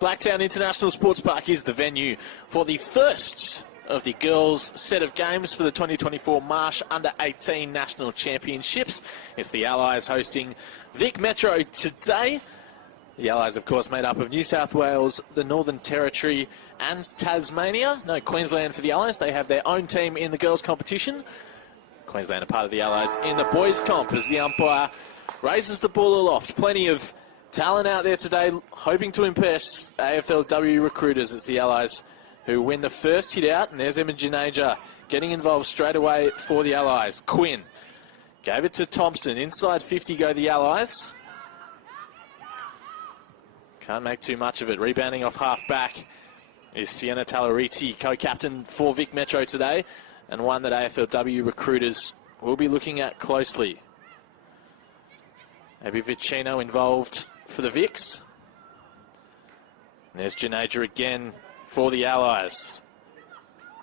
Blacktown International Sports Park is the venue for the first of the girls' set of games for the 2024 Marsh Under-18 National Championships. It's the Allies hosting Vic Metro today. The Allies, of course, made up of New South Wales, the Northern Territory and Tasmania. No Queensland for the Allies. They have their own team in the girls' competition. Queensland are part of the Allies in the boys' comp as the umpire raises the ball aloft. Plenty of talent out there today, hoping to impress AFLW recruiters. It's the Allies who win the first hit out, and there's Imogen Ager getting involved straight away for the Allies. Quinn gave it to Thompson. Inside 50 go the Allies. Can't make too much of it. Rebounding off half-back is Sienna Talariti, co-captain for Vic Metro today, and one that AFLW recruiters will be looking at closely. Maybe Vicino involved for the Vics. And there's Janager again for the Allies.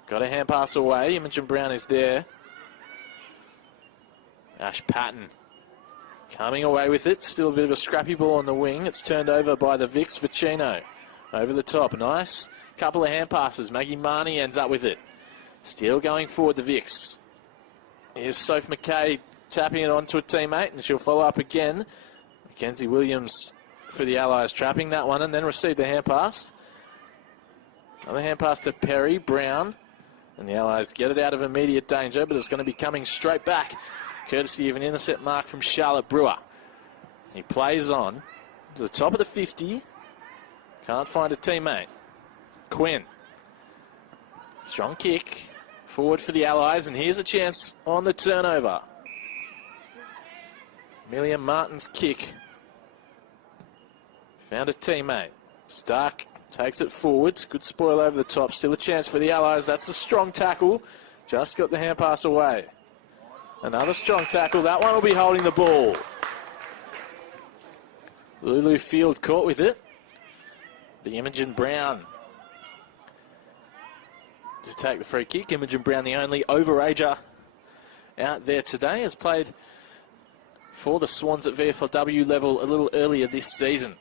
Got a hand pass away. Imogen Brown is there. Ash Patton coming away with it. Still a bit of a scrappy ball on the wing. It's turned over by the Vics. Vicino over the top. Nice couple of hand passes. Maggie Marnie ends up with it. Still going forward, the Vics. Here's Sophie McKay tapping it onto a teammate, and she'll follow up again. Mackenzie Williams for the Allies, trapping that one and then received the hand pass. Another hand pass to Perry. Brown, and the Allies get it out of immediate danger, but it's going to be coming straight back, courtesy of an intercept mark from Charlotte Brewer. He plays on to the top of the 50. Can't find a teammate. Quinn. Strong kick forward for the Allies, and here's a chance on the turnover. Amelia Martin's kick. Found a teammate. Stark takes it forwards. Good spoil over the top. Still a chance for the Allies. That's a strong tackle. Just got the hand pass away. Another strong tackle. That one will be holding the ball. Lulu Field caught with it. The Imogen Brown to take the free kick. Imogen Brown, the only overager out there today, has played for the Swans at VFLW level a little earlier this season.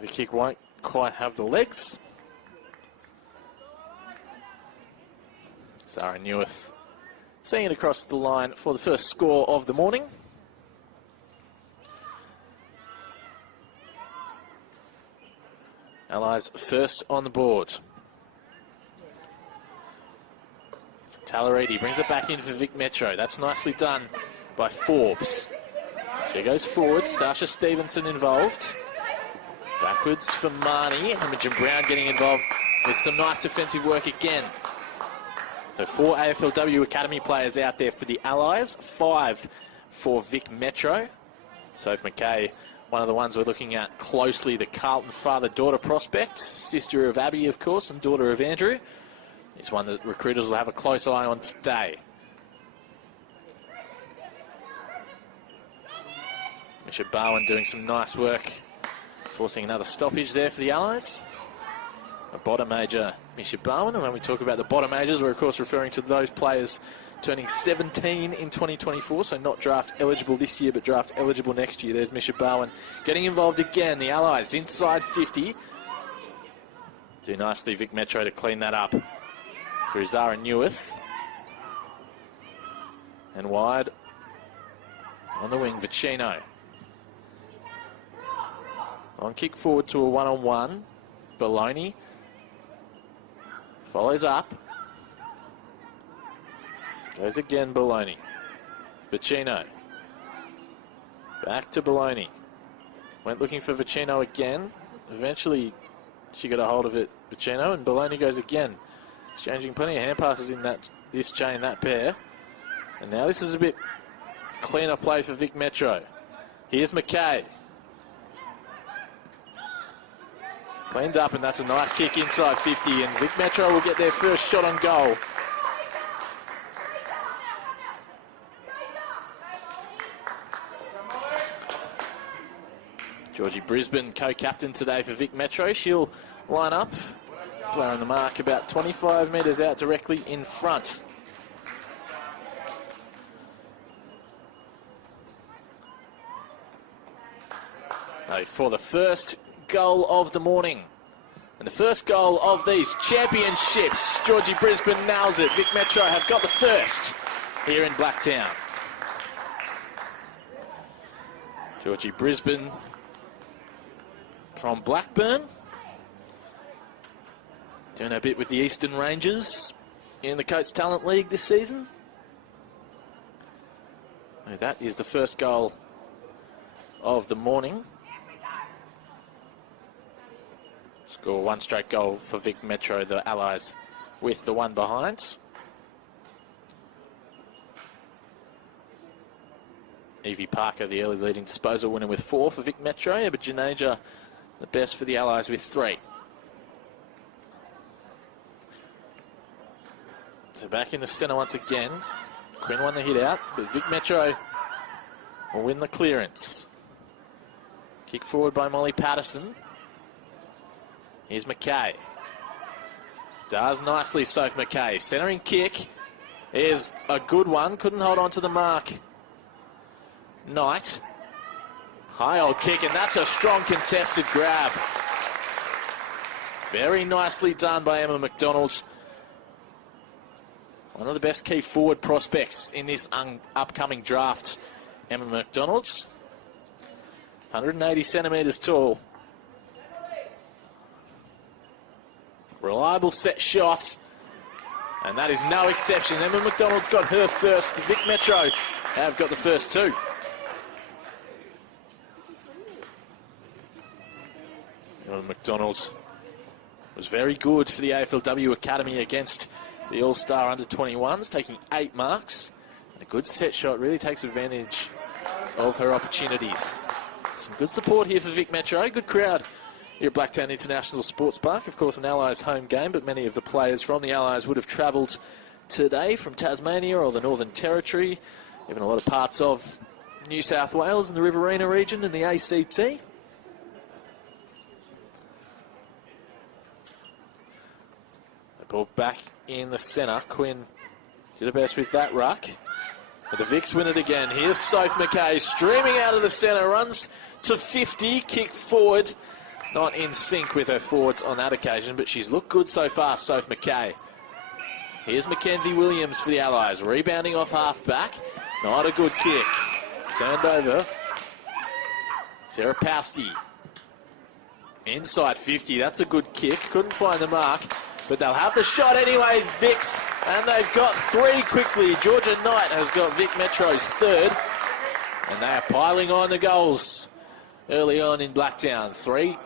The kick won't quite have the legs. Zara Newith seeing it across the line for the first score of the morning. Allies first on the board. Talariti brings it back in for Vic Metro. That's nicely done by Forbes. She goes forward. Stasha Stevenson involved. Backwards for Marnie. Imogen Brown getting involved with some nice defensive work again. So 4 AFLW Academy players out there for the Allies. 5 for Vic Metro. Sophie McKay, one of the ones we're looking at closely, the Carlton father-daughter prospect. Sister of Abby, of course, and daughter of Andrew. It's one that recruiters will have a close eye on today. Misha Barwin doing some nice work, forcing another stoppage there for the Allies. A bottom major, Misha Barwin. And when we talk about the bottom majors, we're of course referring to those players turning 17 in 2024, so not draft eligible this year, but draft eligible next year. There's Misha Barwin getting involved again. The Allies inside 50. Do nicely, Vic Metro, to clean that up through Zara Newith. And wide on the wing, Vicino. On kick forward to a one-on-one. Baloney follows up. Goes again, Baloney. Vicino. Back to Baloney. Went looking for Vicino again. Eventually, she got a hold of it, Vicino, and Baloney goes again. Exchanging plenty of hand passes in this chain, that pair. And now this is a bit cleaner play for Vic Metro. Here's McKay. Cleaned up, and that's a nice kick inside 50, and Vic Metro will get their first shot on goal. Georgie Brisbane, co-captain today for Vic Metro. She'll line up. Player on the mark about 25 metres out directly in front. for the first goal of the morning. And the first goal of these championships. Georgie Brisbane nails it. Vic Metro have got the first here in Blacktown. Georgie Brisbane from Blackburn. Doing a bit with the Eastern Rangers in the Coates Talent League this season. And that is the first goal of the morning. Score one straight goal for Vic Metro, the Allies, with the one behind. Evie Parker, the early leading disposal winner with 4 for Vic Metro. But Janeja, the best for the Allies with 3. So back in the centre once again. Quinn won the hit out, but Vic Metro will win the clearance. Kick forward by Molly Patterson. Here's McKay. Does nicely, Sophie McKay. Centering kick is a good one. Couldn't hold on to the mark. Knight. High old kick, and that's a strong contested grab. Very nicely done by Emma McDonald. One of the best key forward prospects in this upcoming draft, Emma McDonald. 180 centimetres tall. Reliable set shot. And that is no exception. Emma McDonald's got her first. Vic Metro have got the first 2. Emma McDonald was very good for the AFLW Academy against the All-Star under-21s, taking 8 marks. And a good set shot, really takes advantage of her opportunities. Some good support here for Vic Metro. Good crowd here at Blacktown International Sports Park. Of course, an Allies home game, but many of the players from the Allies would have travelled today from Tasmania or the Northern Territory, even a lot of parts of New South Wales and the Riverina region and the ACT. Ball back in the centre. Quinn did her best with that ruck. But the Vics win it again. Here's Sophie McKay streaming out of the centre. Runs to 50. Kick forward. Not in sync with her forwards on that occasion, but she's looked good so far, Sophie McKay. Here's Mackenzie Williams for the Allies. Rebounding off half-back. Not a good kick. Turned over. Sarah Pousty. Inside 50. That's a good kick. Couldn't find the mark. But they'll have the shot anyway, Vics, and they've got 3 quickly. Georgia Knight has got Vic Metro's 3rd, and they are piling on the goals early on in Blacktown. 3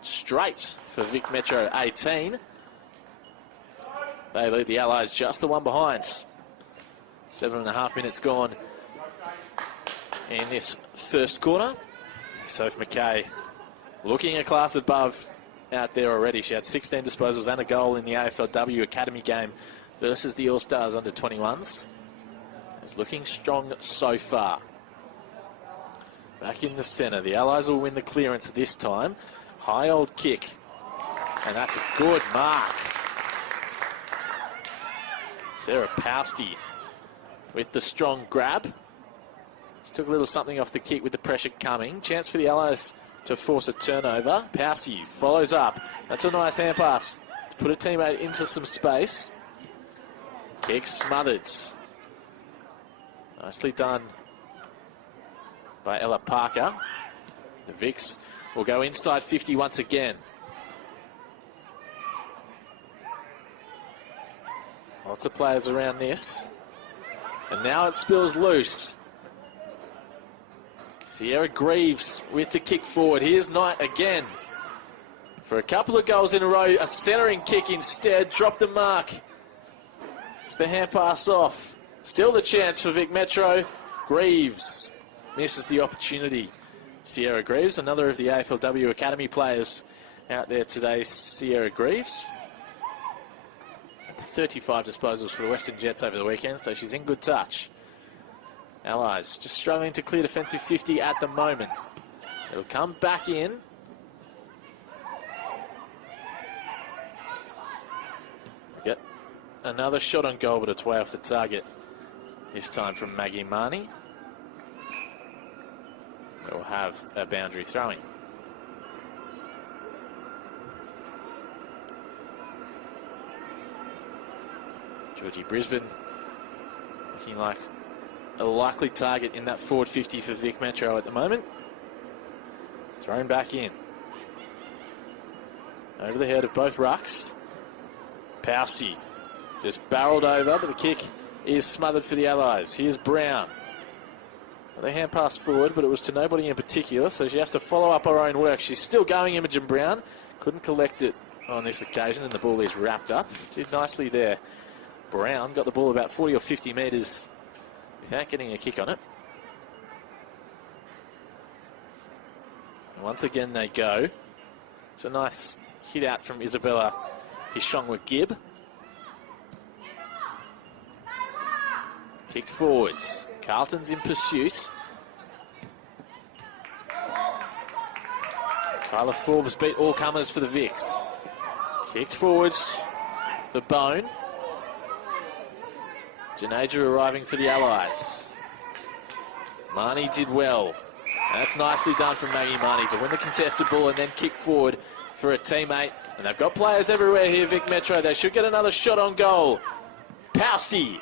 straight for Vic Metro 18. They lead the Allies just the one behind. 7.5 minutes gone in this first quarter. Sophie McKay looking a class above out there already. She had 16 disposals and a goal in the AFLW Academy game versus the All-Stars under-21s. It's looking strong so far. Back in the centre. The Allies will win the clearance this time. High old kick. And that's a good mark. Sarah Pousty with the strong grab. Just took a little something off the kick with the pressure coming. Chance for the Allies to force a turnover. Pousty follows up. That's a nice hand pass to put a teammate into some space. Kick smothered. Nicely done by Ella Parker. The Vics will go inside 50 once again. Lots of players around this. And now it spills loose. Sierra Greaves with the kick forward. Here's Knight again. For a couple of goals in a row, a centering kick instead. Dropped the mark. It's the hand pass off. Still the chance for Vic Metro. Greaves misses the opportunity. Sierra Greaves, another of the AFLW Academy players out there today, Sierra Greaves. 35 disposals for the Western Jets over the weekend, so she's in good touch. Allies just struggling to clear defensive 50 at the moment. It'll come back in. Get another shot on goal, but it's way off the target. This time from Maggie Marnie. We'll have a boundary throwing. Georgie Brisbane looking like a likely target in that forward 50 for Vic Metro at the moment. Thrown back in. Over the head of both rucks. Pousey just barreled over, but the kick is smothered for the Allies. Here's Brown. Well, they hand pass forward, but it was to nobody in particular, so she has to follow up her own work. She's still going, Imogen Brown. Couldn't collect it on this occasion, and the ball is wrapped up. Did nicely there. Brown got the ball about 40 or 50 metres without getting a kick on it. Once again they go. It's a nice hit out from Isabella Hishongwa-Gibb. Kicked forwards. Carlton's in pursuit. Kyla Forbes beat all comers for the Vics. Kicked forwards. The Bone. Janeja arriving for the Allies. Marnie did well. That's nicely done from Maggie Marnie to win the contested ball and then kick forward for a teammate. And they've got players everywhere here, Vic Metro. They should get another shot on goal. Pousey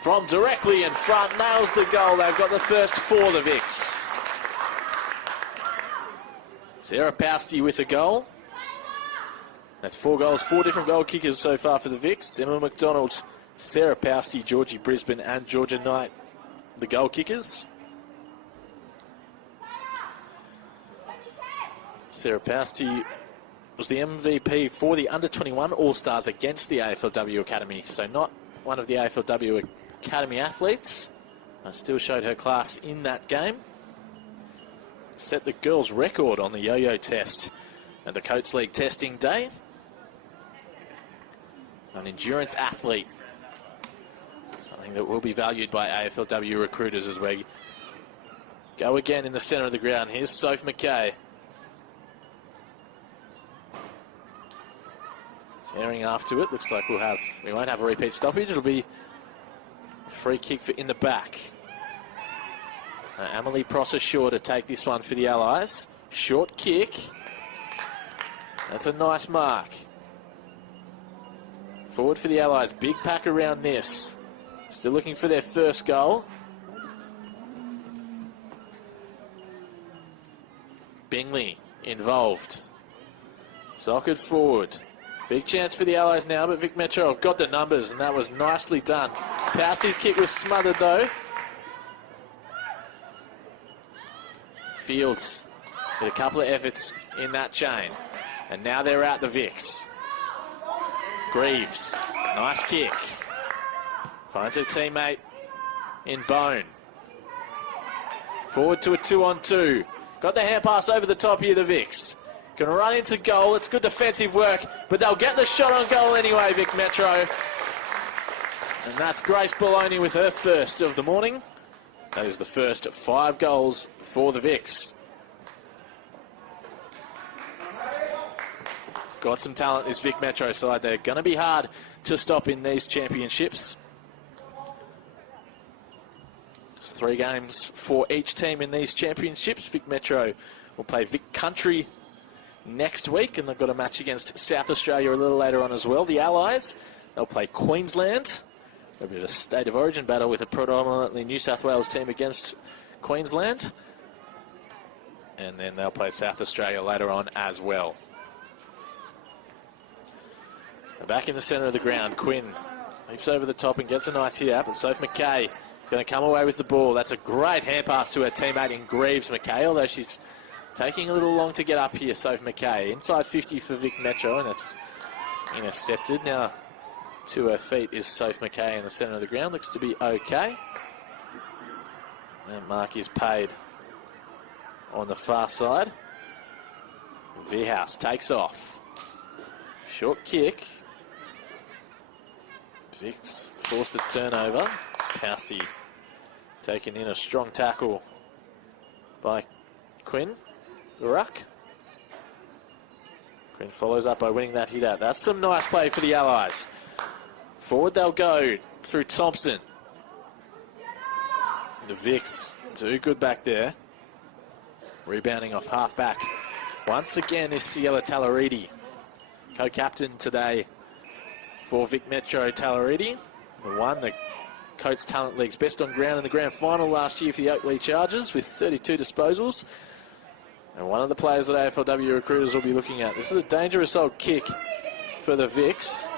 from directly in front nails the goal. They've got the first for the Vics. Sarah Pousey with a goal. That's 4 goals, 4 different goal kickers so far for the Vics. Emma McDonald, Sarah Pousey, Georgie Brisbane and Georgia Knight, the goal kickers. Sarah Pousey was the MVP for the Under-21 All-Stars against the AFLW Academy. So not one of the AFLW Academy athletes, but still showed her class in that game. Set the girls' record on the yo-yo test at the Coates League testing day. An endurance athlete. Something that will be valued by AFLW recruiters as we go again in the centre of the ground. Here's Sophie McKay. Tearing after it. Looks like we won't have a repeat stoppage. It'll be a free kick for in the back. Emily Prosser sure to take this one for the Allies. Short kick. That's a nice mark. Forward for the Allies. Big pack around this. Still looking for their first goal. Bingley involved. Socked forward. Big chance for the Allies now, but Vic Metro have got the numbers, and that was nicely done. Pousey's kick was smothered, though. Fields with a couple of efforts in that chain. And now they're out the Vics. Greaves, nice kick. Finds her teammate in Bone. Forward to a 2-on-2. Got the hand pass over the top here, the Vics. Can run into goal. It's good defensive work, but they'll get the shot on goal anyway, Vic Metro. And that's Grace Bologna with her first of the morning. That is the first 5 goals for the Vics. Got some talent, this Vic Metro side. They're going to be hard to stop in these championships. It's 3 games for each team in these championships. Vic Metro will play Vic Country next week, and they've got a match against South Australia a little later on as well. The Allies, they'll play Queensland. There'll be a state of origin battle with a predominantly New South Wales team against Queensland. And then they'll play South Australia later on as well. Back in the centre of the ground, Quinn leaps over the top and gets a nice hit out, but Sophie McKay is going to come away with the ball. That's a great hand pass to her teammate in Greaves, McKay, although she's taking a little long to get up here, Sophie McKay. Inside 50 for Vic Metro, and it's intercepted. Now to her feet is Sophie McKay in the centre of the ground. Looks to be okay. That mark is paid on the far side. Vierhouse takes off. Short kick. Vic's forced the turnover. Pousey taken in a strong tackle by Quinn. Ruck. Quinn follows up by winning that hit out. That's some nice play for the Allies. Forward they'll go through Thompson. The Vics do good back there. Rebounding off half back. Once again is Ciela Talaridi, co-captain today for Vic Metro Tallaridi. The one that Coates Talent League's best on ground in the grand final last year for the Oakley Chargers with 32 disposals. And one of the players that AFLW recruiters will be looking at. This is a dangerous old kick for the Vics.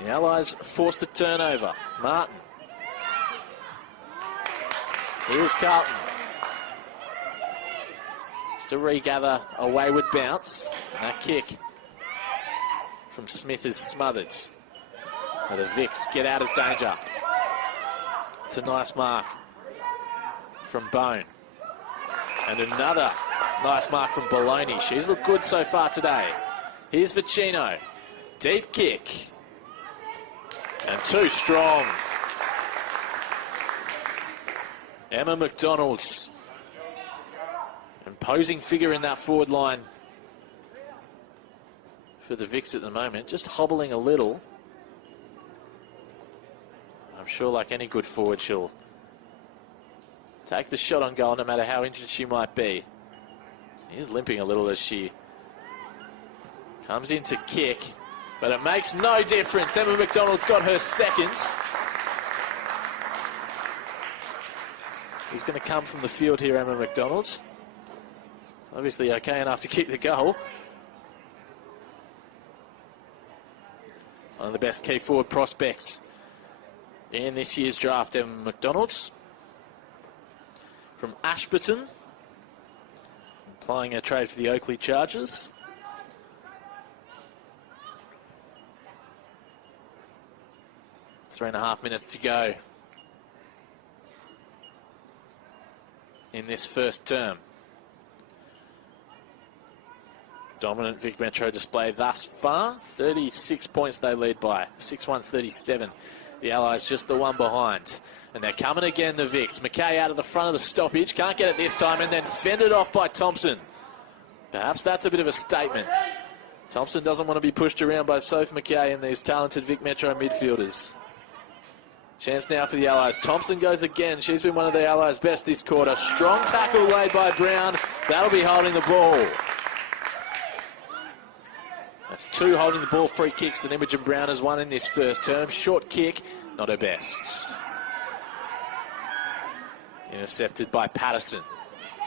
The Allies force the turnover. Martin. Here's Carlton. Just to regather a wayward bounce. That kick from Smith is smothered. But the Vics get out of danger. It's a nice mark from Bone. And another nice mark from Bologna. She's looked good so far today. Here's Vicino. Deep kick. And too strong. Emma McDonald's imposing figure in that forward line for the Vics at the moment. Just hobbling a little. I'm sure like any good forward, she'll take the shot on goal no matter how injured she might be. She's limping a little as she comes in to kick, but it makes no difference. Emma McDonald's got her second. He's going to come from the field here, Emma McDonald. Obviously okay enough to kick the goal. One of the best key forward prospects in this year's draft, Emma McDonald's. From Ashburton, applying a trade for the Oakley Chargers. Three and a half minutes to go in this first term. Dominant Vic Metro display thus far. 36 points they lead by. 6-1-37. The Allies just the one behind. And they're coming again, the Vics. McKay out of the front of the stoppage. Can't get it this time, and then fended off by Thompson. Perhaps that's a bit of a statement. Thompson doesn't want to be pushed around by Sophie McKay and these talented Vic Metro midfielders. Chance now for the Allies. Thompson goes again. She's been one of the Allies' best this quarter. Strong tackle laid by Brown. That'll be holding the ball. That's two holding the ball free kicks that Imogen Brown has won in this first term. Short kick, not her best. Intercepted by Patterson.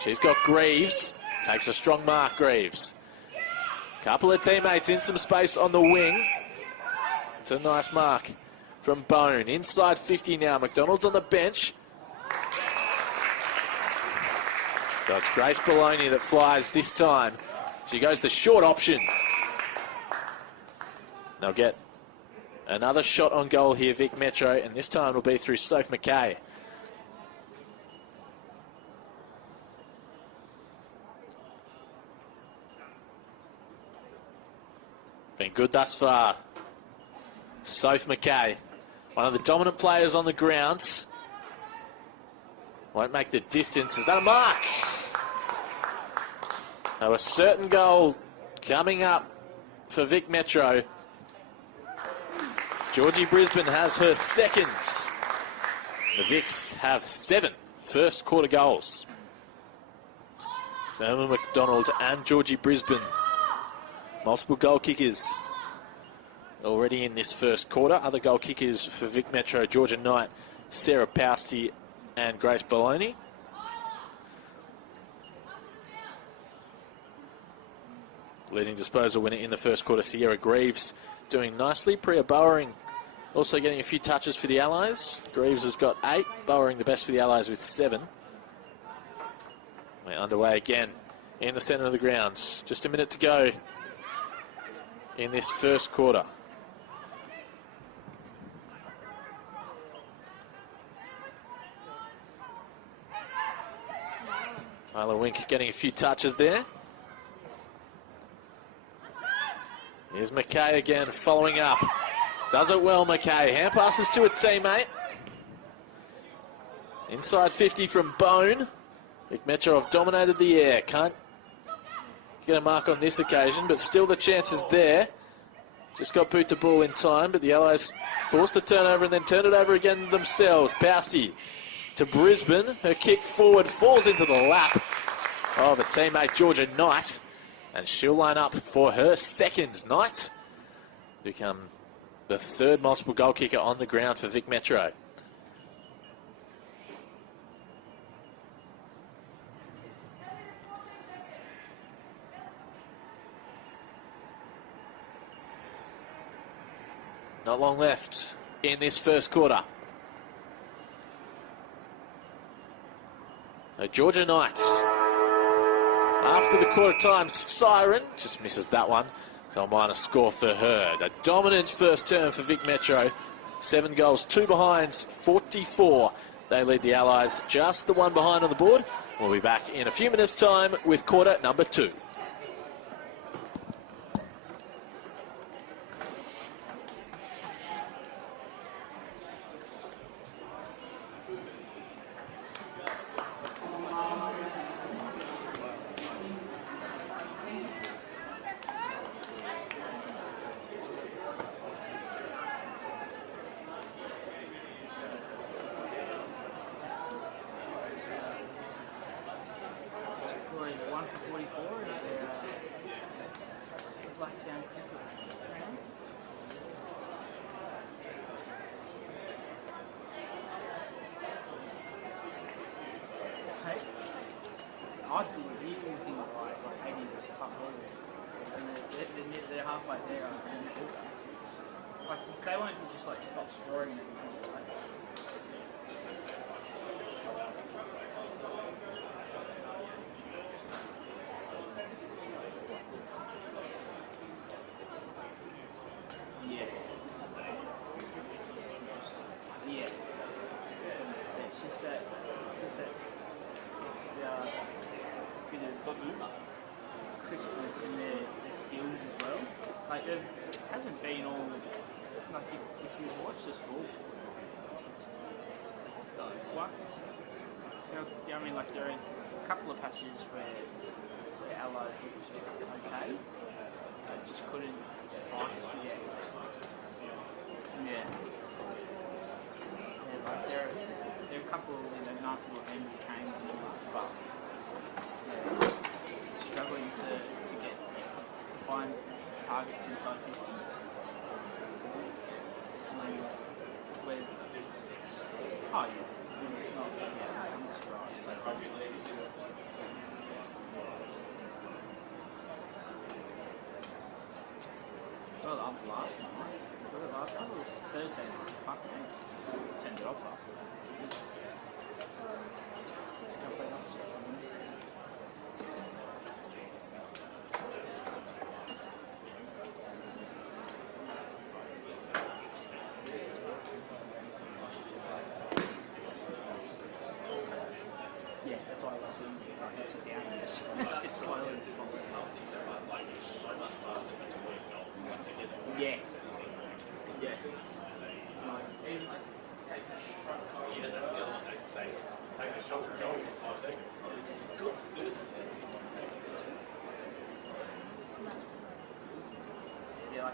She's got Greaves. Takes a strong mark, Greaves. Couple of teammates in some space on the wing. It's a nice mark from Bone. Inside 50 now. McDonald's on the bench. So it's Grace Bologna that flies this time. She goes the short option. They'll get another shot on goal here, Vic Metro, and this time it'll be through Sophie McKay. Been good thus far. Sophie McKay, one of the dominant players on the ground. Won't make the distance. Is that a mark? Now a certain goal coming up for Vic Metro. Georgie Brisbane has her second. The Vics have 7 first quarter goals. So Emma McDonald and Georgie Brisbane, multiple goal kickers already in this first quarter. Other goal kickers for Vic Metro, Georgia Knight, Sarah Pousty and Grace Bologna. Leading disposal winner in the first quarter, Sierra Greaves, doing nicely. Priya Bowering also getting a few touches for the Allies. Greaves has got 8, Bowering the best for the Allies with 7. We're underway again in the centre of the grounds. Just a minute to go in this first quarter. Tyler Wink getting a few touches there. Here's McKay again, following up. Does it well, McKay. Hand passes to a teammate. Inside 50 from Bone. Vic Metro have dominated the air. Can't get a mark on this occasion, but still the chance is there. Just got boot to ball in time, but the Allies forced the turnover and then turned it over again themselves. Pousty to Brisbane. Her kick forward falls into the lap of a teammate, Georgia Knight. And she'll line up for her second. Knight become the third multiple goal kicker on the ground for Vic Metro. Not long left in this first quarter. So Georgia Knights, after the quarter time siren, just misses that one. So a minus score for her. A dominant first term for Vic Metro. 7 goals, 2 behinds, 44. They lead the Allies, just the one behind on the board. We'll be back in a few minutes' time with quarter number 2.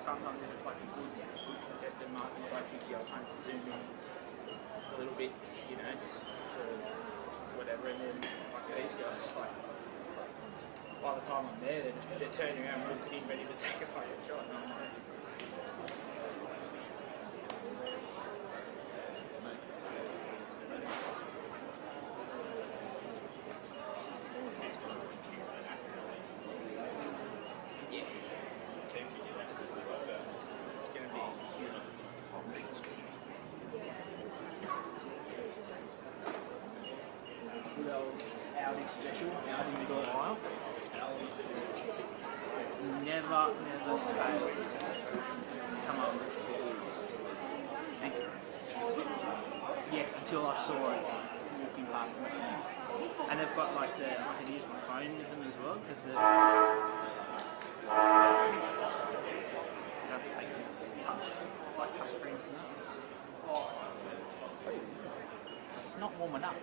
Sometimes if it's like a good contested market, it's like you're trying to zoom in a little bit, you know, just for whatever, and then like these guys, like by the time I'm there, they're turning around, looking ready to take a fucking shot, and I'm like, special out in the middle of the aisle. Never failed to come up with these. Thank you. Yes, until I saw it walking past me. And they've got like I can use my phone with them as well because you have to take them to touch, like touch screens and that. It's not warm enough.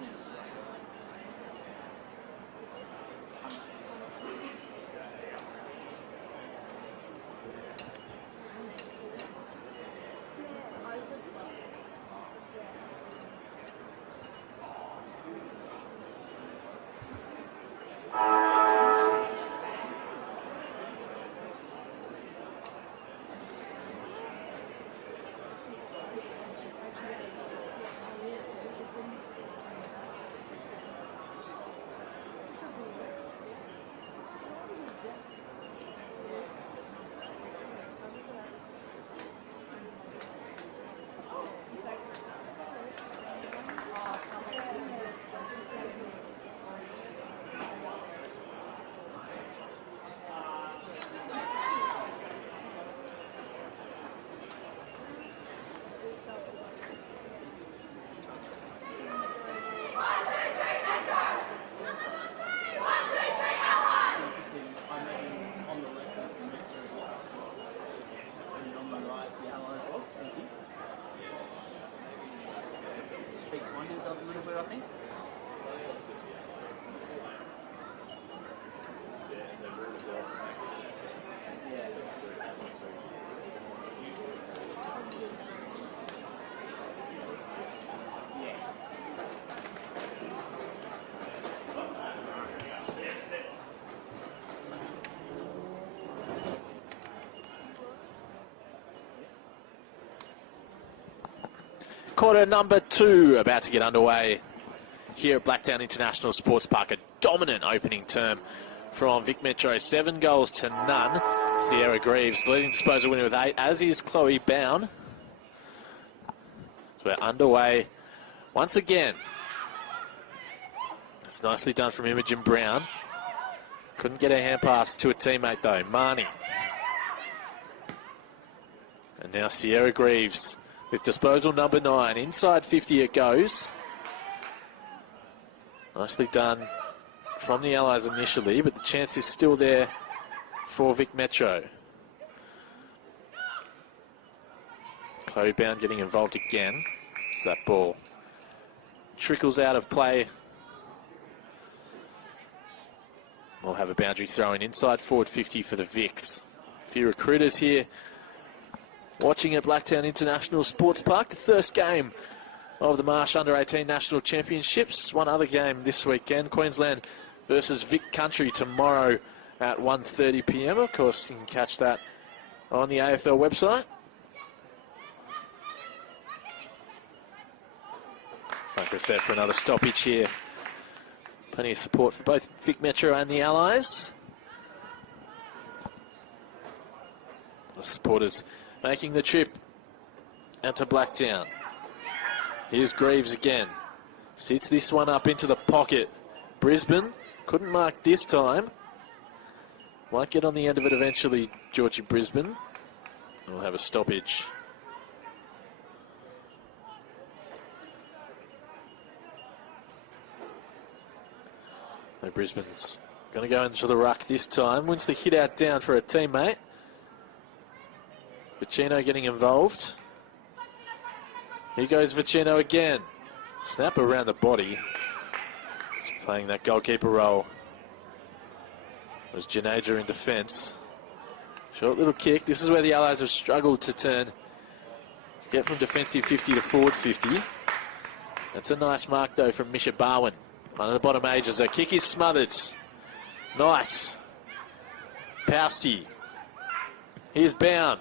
minutes. Speaks wonders of a little bit, I think. Quarter number 2 about to get underway here at Blacktown International Sports Park. A dominant opening term from Vic Metro, 7 goals to none. Sierra Greaves, leading disposal winner with 8, as is Chloe Bown. So we're underway once again. It's nicely done from Imogen Brown. Couldn't get a hand pass to a teammate though, Marnie. And now Sierra Greaves with disposal number 9. Inside 50 it goes. Nicely done from the Allies initially, but the chance is still there for Vic Metro. Chloe Bound getting involved again. As that ball trickles out of play. We'll have a boundary throw in inside forward 50 for the Vics. A few recruiters here watching at Blacktown International Sports Park. The first game of the Marsh Under-18 National Championships. One other game this weekend, Queensland versus Vic Country tomorrow at 1:30 p.m. Of course, you can catch that on the AFL website. Like I said, for another stoppage here. Plenty of support for both Vic Metro and the Allies. The supporters making the trip out to Blacktown. Here's Greaves again. Sits this one up into the pocket. Brisbane couldn't mark this time. Might get on the end of it eventually, Georgie Brisbane. We'll have a stoppage. No, Brisbane's going to go into the ruck this time. Wins the hit out down for a teammate. Vicino getting involved. Here goes Vicino again. Snap around the body. He's playing that goalkeeper role. It was Janadra in defence. Short little kick. This is where the Allies have struggled to turn. To get from defensive 50 to forward 50. That's a nice mark though from Misha Barwin. One of the bottom ages. Her kick is smothered. Nice. Pousty. Here's Bound.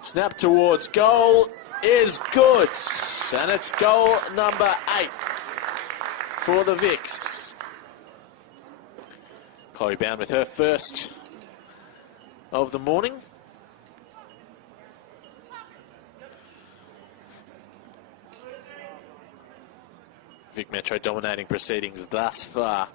Snap towards goal is good. And it's goal number 8 for the Vics. Chloe Bound with her first of the morning. Vic Metro dominating proceedings thus far.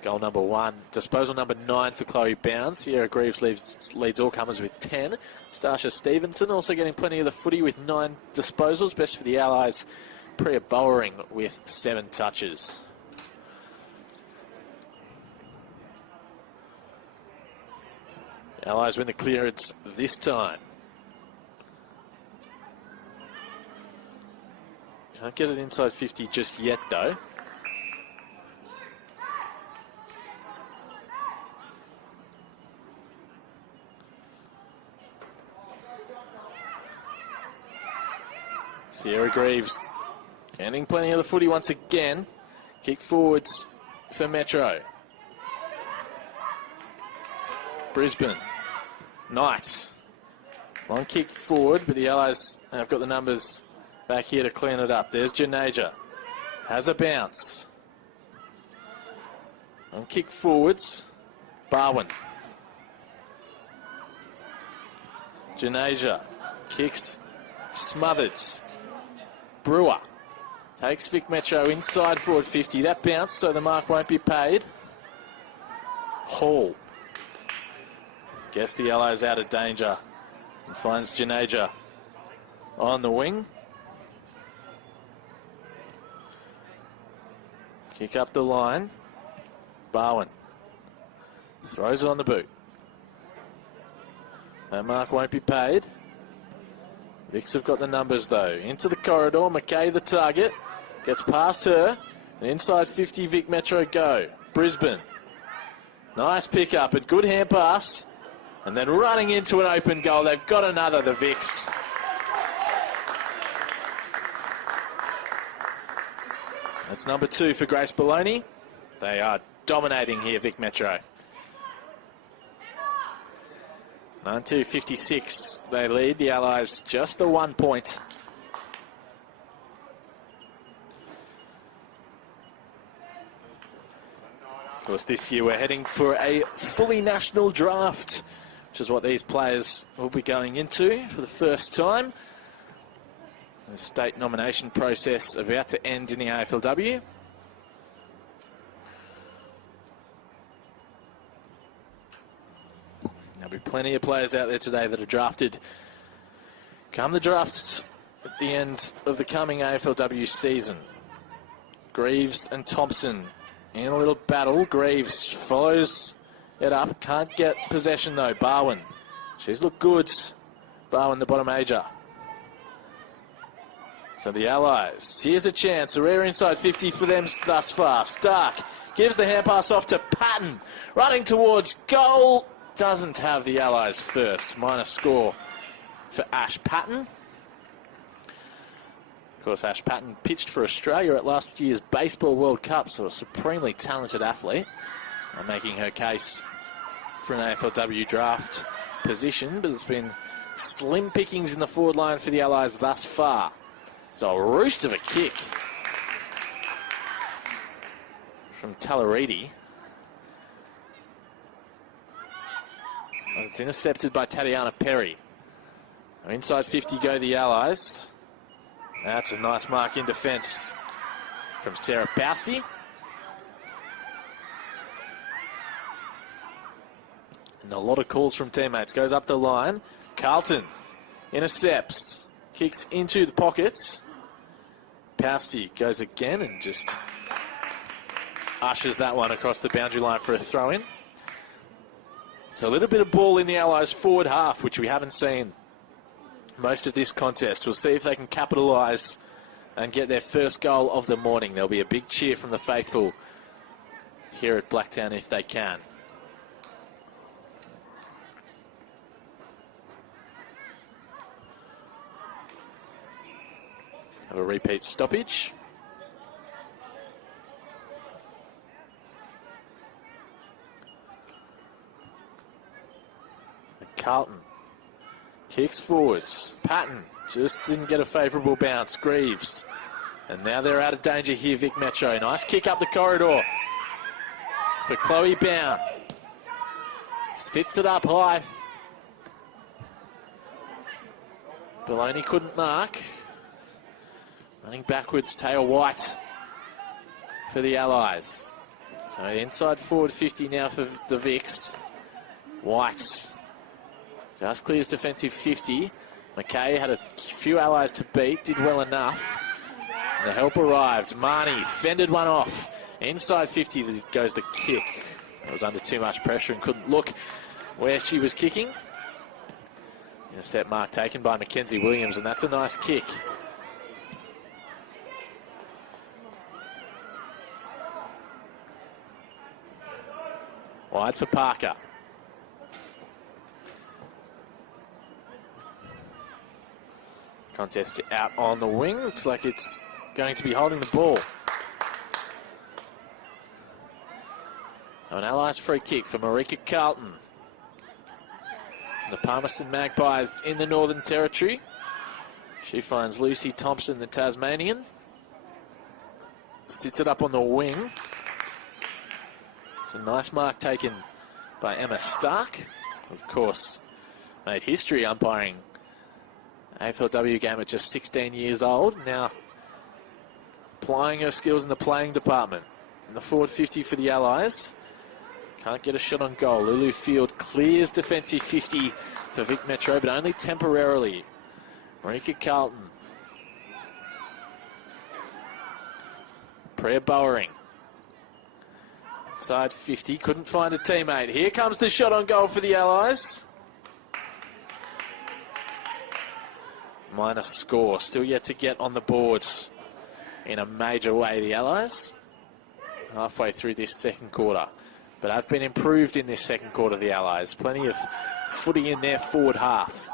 Goal number 1. Disposal number 9 for Chloe Bound. Sierra Greaves leads all comers with 10. Stasha Stevenson also getting plenty of the footy with 9 disposals. Best for the Allies. Priya Bowering with 7 touches. The Allies win the clearance this time. Can't get it inside 50 just yet, though. Sierra Greaves getting plenty of the footy once again. Kick forwards for Metro. Brisbane. Knight. Long kick forward, but the Allies have got the numbers back here to clean it up. There's Janaja. Has a bounce. Long kick forwards. Barwin. Janaja. Kicks smothered. Brewer takes Vic Metro inside forward 50. That bounce, so the mark won't be paid. Hall. Guess the Allies out of danger and finds Janaja on the wing. Kick up the line. Barwin throws it on the boot. That mark won't be paid. Vics have got the numbers though. Into the corridor, McKay the target. Gets past her. And inside 50, Vic Metro go. Brisbane. Nice pick up and good hand pass. And then running into an open goal. They've got another, the Vics. That's number 2 for Grace Baloney. They are dominating here, Vic Metro. 9-2-56. They lead the Allies just the 1 point. Of course, this year we're heading for a fully national draft, which is what these players will be going into for the first time. The state nomination process about to end in the AFLW. There'll be plenty of players out there today that are drafted come the drafts at the end of the coming AFLW season. Greaves and Thompson in a little battle. Greaves follows it up. Can't get possession though. Barwin. She's looked good. Barwin, the bottom major. So the Allies. Here's a chance. A rare inside 50 for them thus far. Stark gives the hand pass off to Patton. Running towards goal. Doesn't have the Allies first. Minus score for Ash Patton. Of course, Ash Patton pitched for Australia at last year's Baseball World Cup, so a supremely talented athlete. Making her case for an AFLW draft position, but it's been slim pickings in the forward line for the Allies thus far. So a roost of a kick from Talaridi. It's intercepted by Tatiana Perry. Inside 50 go the Allies. That's a nice mark in defence from Sarah Bousty. And a lot of calls from teammates. Goes up the line. Carlton intercepts. Kicks into the pockets. Bousty goes again and just ushers that one across the boundary line for a throw-in. So a little bit of ball in the Allies' forward half, which we haven't seen most of this contest. We'll see if they can capitalise and get their first goal of the morning. There'll be a big cheer from the faithful here at Blacktown if they can. Have a repeat stoppage. Carlton kicks forwards. Patton just didn't get a favourable bounce. Greaves. And now they're out of danger here, Vic Metro. Nice kick up the corridor for Chloe Bound. Sits it up high. Baloney couldn't mark. Running backwards, Taylor White for the Allies. So inside forward 50 now for the Vics. White just clears defensive 50. McKay had a few Allies to beat, did well enough. The help arrived. Marnie fended one off. Inside 50 goes the kick. It was under too much pressure and couldn't look where she was kicking. Intercept mark taken by Mackenzie Williams, and that's a nice kick. Wide for Parker. Contest out on the wing. Looks like it's going to be holding the ball. An Allies free kick for Marika Carlton. The Palmerston Magpies in the Northern Territory. She finds Lucy Thompson, the Tasmanian. Sits it up on the wing. It's a nice mark taken by Emma Stark. Of course, made history umpiring AFLW game at just 16 years old. Now applying her skills in the playing department. In the forward 50 for the Allies. Can't get a shot on goal. Lulu Field clears defensive 50 for Vic Metro, but only temporarily. Marika Carlton. Priya Bowering. Side 50, couldn't find a teammate. Here comes the shot on goal for the Allies. Minus score, still yet to get on the boards in a major way, the Allies. Halfway through this second quarter. But have been improved in this second quarter, the Allies. Plenty of footy in their forward half.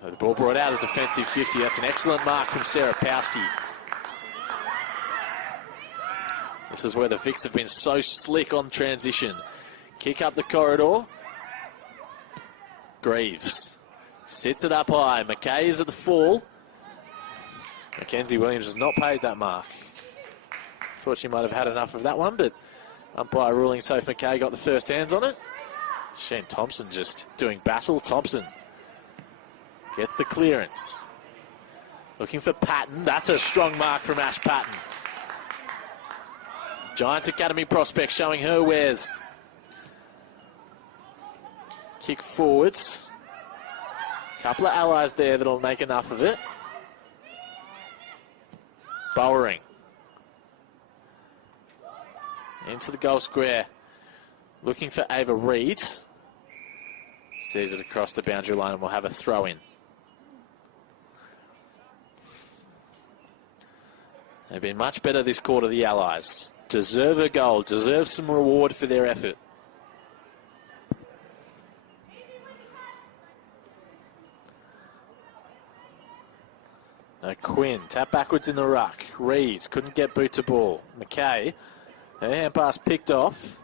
So the ball brought out of defensive 50. That's an excellent mark from Sarah Pousty. This is where the Vics have been so slick on transition. Kick up the corridor. Greaves sits it up high. McKay is at the fall. Mackenzie Williams has not paid that mark. Thought she might have had enough of that one, but umpire ruling Sophie McKay got the first hands on it. Shane Thompson just doing battle. Thompson gets the clearance. Looking for Patton. That's a strong mark from Ash Patton. Giants Academy prospect showing her wares. Kick forwards. Couple of Allies there that'll make enough of it. Bowering. Into the goal square. Looking for Ava Reid. Sees it across the boundary line and we'll have a throw in. They've been much better this quarter, the Allies. Deserve a goal, deserve some reward for their effort. Now Quinn, tap backwards in the ruck. Reeves couldn't get boot to ball. McKay, her hand pass picked off.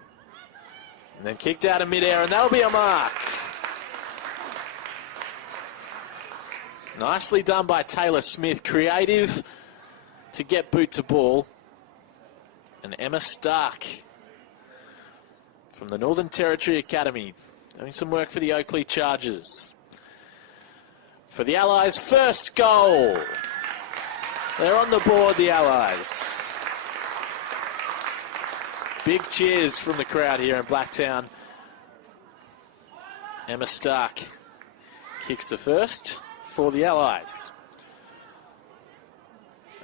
And then kicked out of midair, and that'll be a mark. Nicely done by Taylor Smith. Creative to get boot to ball. And Emma Stark from the Northern Territory Academy doing some work for the Oakley Chargers. For the Allies' first goal. They're on the board, the Allies. Big cheers from the crowd here in Blacktown. Emma Stark kicks the first for the Allies.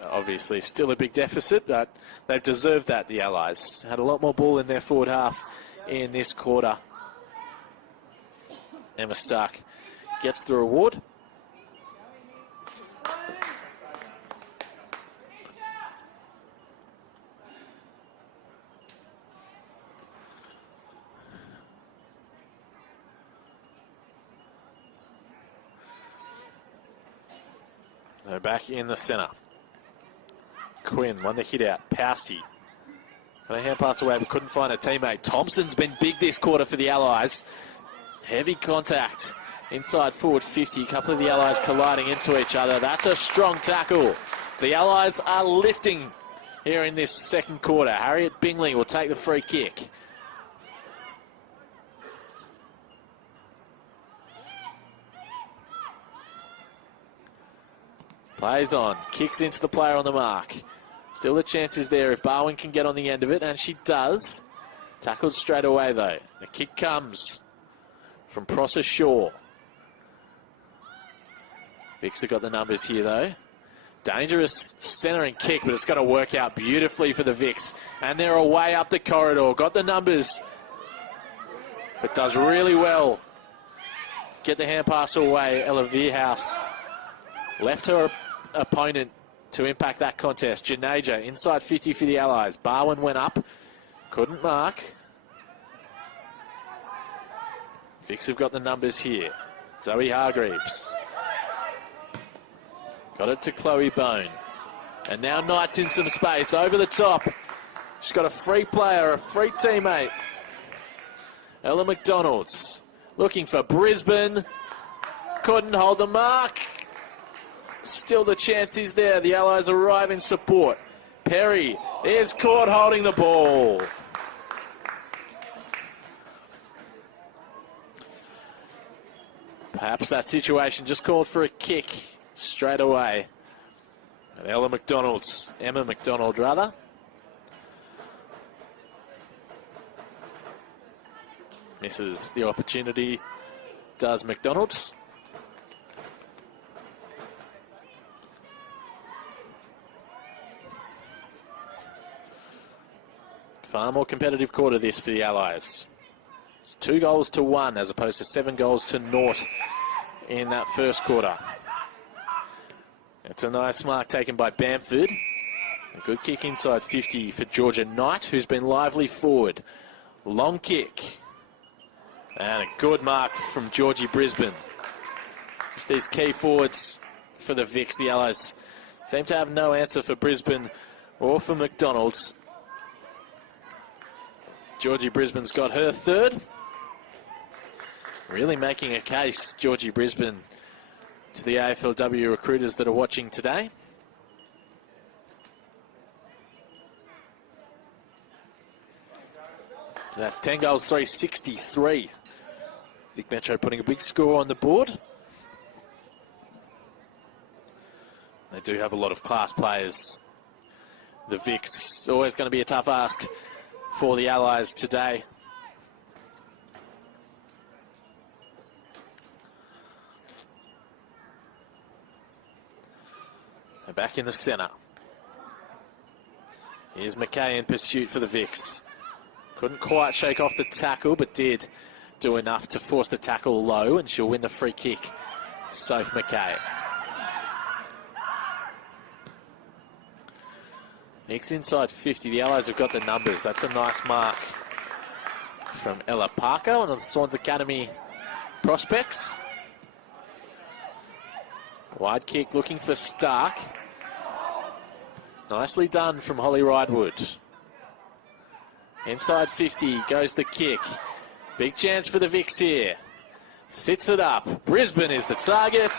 Obviously still a big deficit, but they've deserved that, the Allies. Had a lot more ball in their forward half in this quarter. Emma Stark gets the reward. So back in the centre. Quinn won the hit out. Pousty got a hand pass away but couldn't find a teammate. Thompson's been big this quarter for the Allies. Heavy contact inside forward 50. A couple of the Allies colliding into each other. That's a strong tackle. The Allies are lifting here in this second quarter. Harriet Bingley will take the free kick. Plays on, kicks into the player on the mark. Still the chances there if Barwin can get on the end of it, and she does. Tackled straight away though. The kick comes from Prosser Shaw. Vicks have got the numbers here though. Dangerous centering kick, but it's going to work out beautifully for the Vicks. And they're away up the corridor. Got the numbers, but does really well. Get the hand pass away. Ella Veerhouse left her opponent to impact that contest. Janaja inside 50 for the Allies. Barwin went up, couldn't mark. Vicks have got the numbers here. Zoe Hargreaves. Got it to Chloe Bone. And now Knight's in some space, over the top. She's got a free player, a free teammate. Ella McDonald's looking for Brisbane. Couldn't hold the mark. Still the chance is there. The Allies arrive in support. Perry is caught holding the ball. Perhaps that situation just called for a kick straight away. And Emma McDonald rather. Misses the opportunity, does McDonald. Far more competitive quarter this for the Allies. It's 2-1 as opposed to 7-0 in that first quarter. It's a nice mark taken by Bamford. A good kick inside 50 for Georgia Knight, who's been lively forward. Long kick. And a good mark from Georgie Brisbane. Just these key forwards for the Vicks. The Allies seem to have no answer for Brisbane or for McDonald's. Georgie Brisbane's got her third. Really making a case, Georgie Brisbane, to the AFLW recruiters that are watching today. That's 10 goals, 363. Vic Metro putting a big score on the board. They do have a lot of class players. The Vicks, always going to be a tough ask for the Allies today. They're back in the centre. Here's McKay in pursuit for the Vicks. Couldn't quite shake off the tackle, but did do enough to force the tackle low, and she'll win the free kick. Sophie McKay. Nick's inside 50. The Allies have got the numbers. That's a nice mark from Ella Parker, one of the Swans Academy prospects. Wide kick looking for Stark. Nicely done from Holly Ridewood. Inside 50 goes the kick. Big chance for the Vicks here. Sits it up. Brisbane is the target.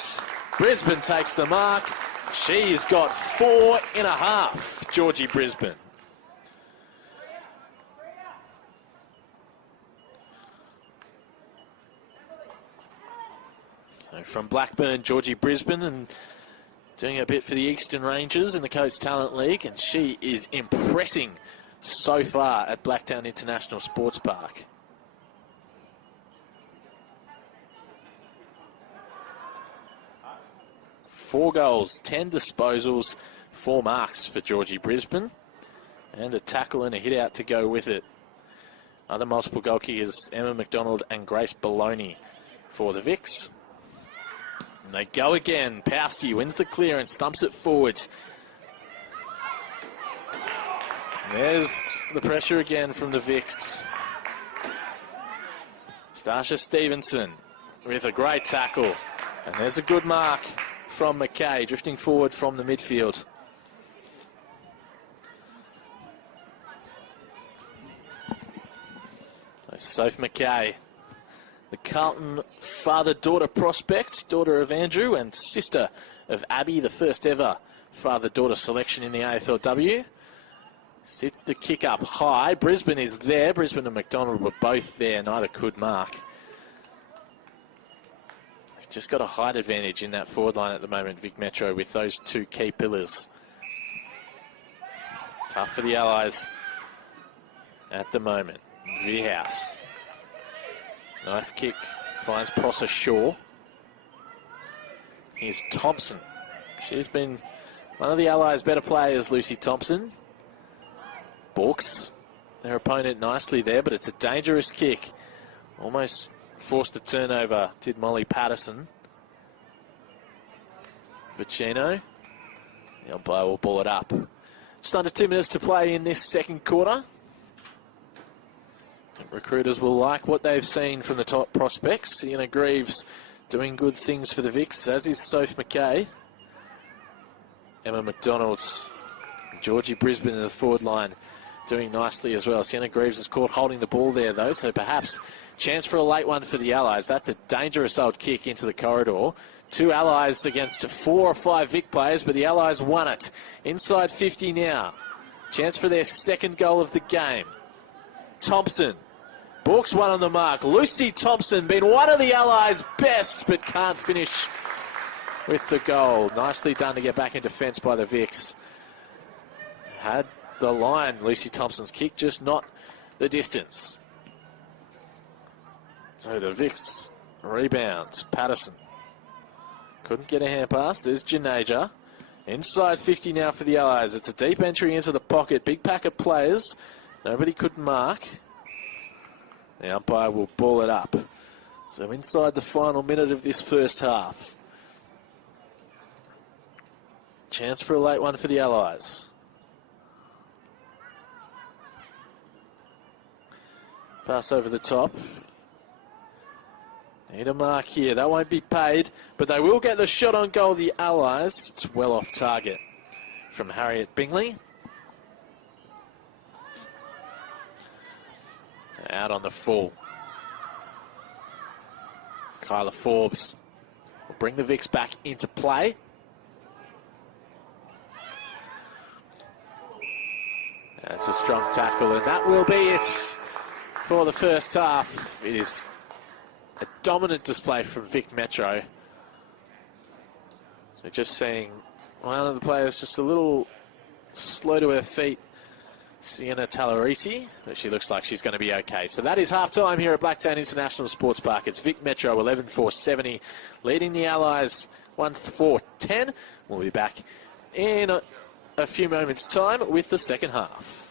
Brisbane takes the mark. She's got 4.5, Georgie Brisbane. So from Blackburn, Georgie Brisbane, and doing a bit for the Eastern Rangers in the Coates Talent League, and she is impressing so far at Blacktown International Sports Park. Four goals, 10 disposals, 4 marks for Georgie Brisbane. And a tackle and a hit out to go with it. Other multiple goal kickers, Emma McDonald and Grace Baloney for the Vicks. And they go again. Pousty wins the clearance, thumps it forwards. There's the pressure again from the Vicks. Stasha Stevenson with a great tackle. And there's a good mark from McKay, drifting forward from the midfield. Sophie McKay, the Carlton father-daughter prospect, daughter of Andrew and sister of Abby, the first ever father-daughter selection in the AFLW. Sits the kick up high. Brisbane is there. Brisbane and McDonald were both there. Neither could mark. Just got a height advantage in that forward line at the moment, Vic Metro, with those two key pillars. It's tough for the Allies at the moment. Vierhouse. Nice kick. Finds Prosser Shaw. Here's Thompson. She's been one of the Allies' better players, Lucy Thompson. Balks their opponent nicely there, but it's a dangerous kick. Almost forced the turnover, did Molly Patterson. Bacino. The umpire will ball it up. Just under 2 minutes to play in this second quarter. I think recruiters will like what they've seen from the top prospects. Sienna Greaves doing good things for the Vicks, as is Sophie McKay. Emma McDonald's, Georgie Brisbane in the forward line doing nicely as well. Sienna Greaves is caught holding the ball there, though, so perhaps chance for a late one for the Allies. That's a dangerous old kick into the corridor. 2 Allies against 4 or 5 Vic players, but the Allies won it. Inside 50 now. Chance for their second goal of the game. Thompson. Bourke's one on the mark. Lucy Thompson, been one of the Allies' best, but can't finish with the goal. Nicely done to get back in defence by the Vicks. Had the line, Lucy Thompson's kick, just not the distance. So the Vicks rebounds. Patterson couldn't get a hand pass. There's Janaja. Inside 50 now for the Allies. It's a deep entry into the pocket. Big pack of players. Nobody could mark. The umpire will ball it up. So inside the final minute of this first half. Chance for a late one for the Allies. Pass over the top. Need a mark here. That won't be paid, but they will get the shot on goal, the Allies. It's well off target from Harriet Bingley. Out on the full. Kyla Forbes will bring the Vicks back into play. That's a strong tackle, and that will be it for the first half. It is a dominant display from Vic Metro. So just seeing one of the players just a little slow to her feet, Sienna Tallariti, but she looks like she's going to be okay. So that is half-time here at Blacktown International Sports Park. It's Vic Metro 11-4-70, leading the Allies 1-4-10. We'll be back in a few moments' time with the second half.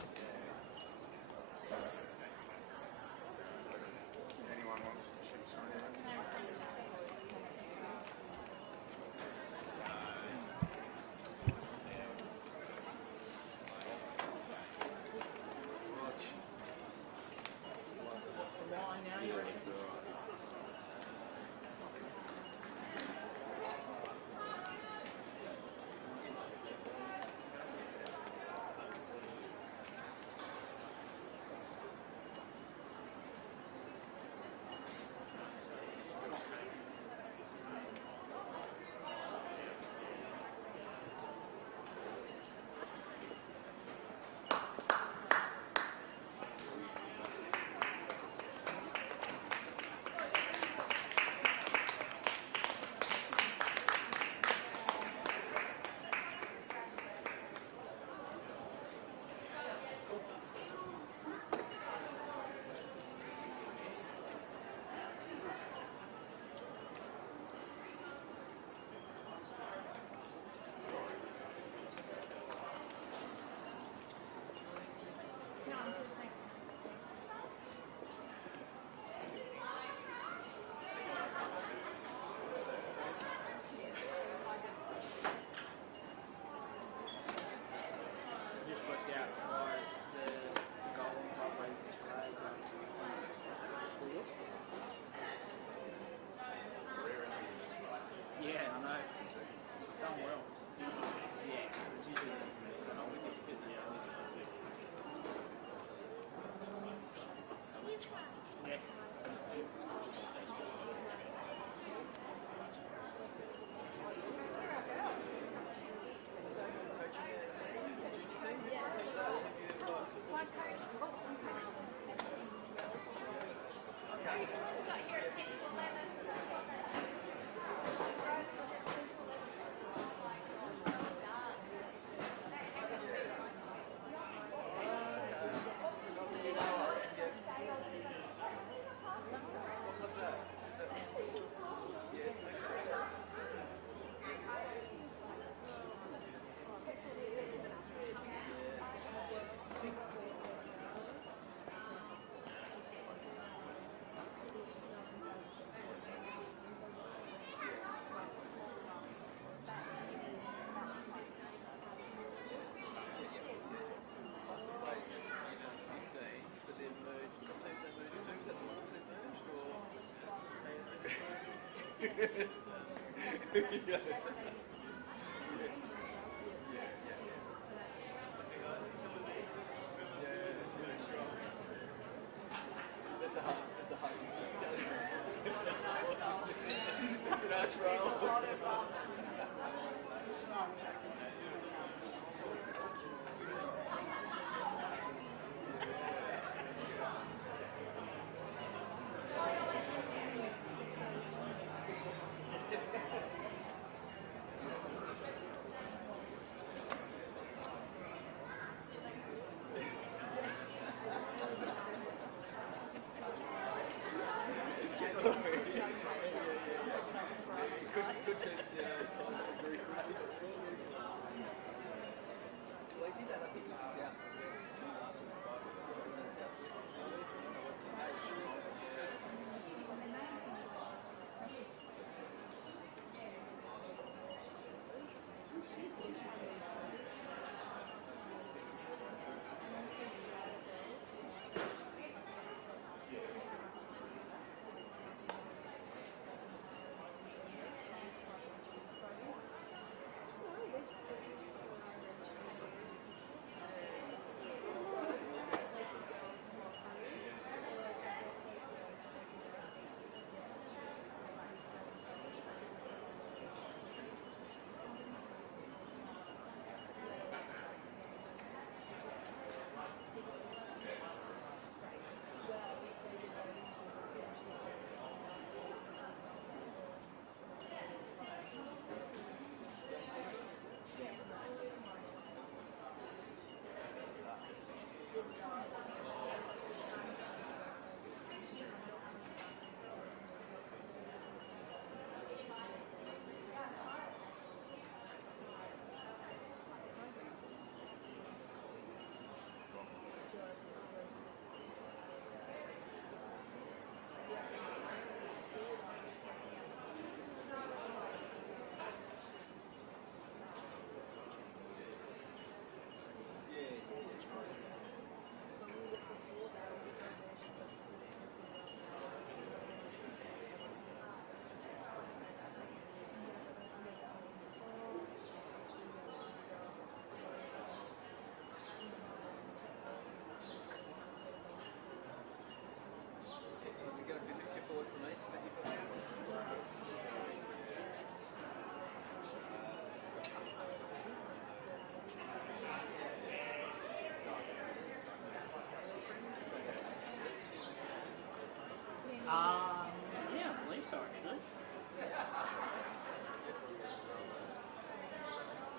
Yeah, I believe so actually.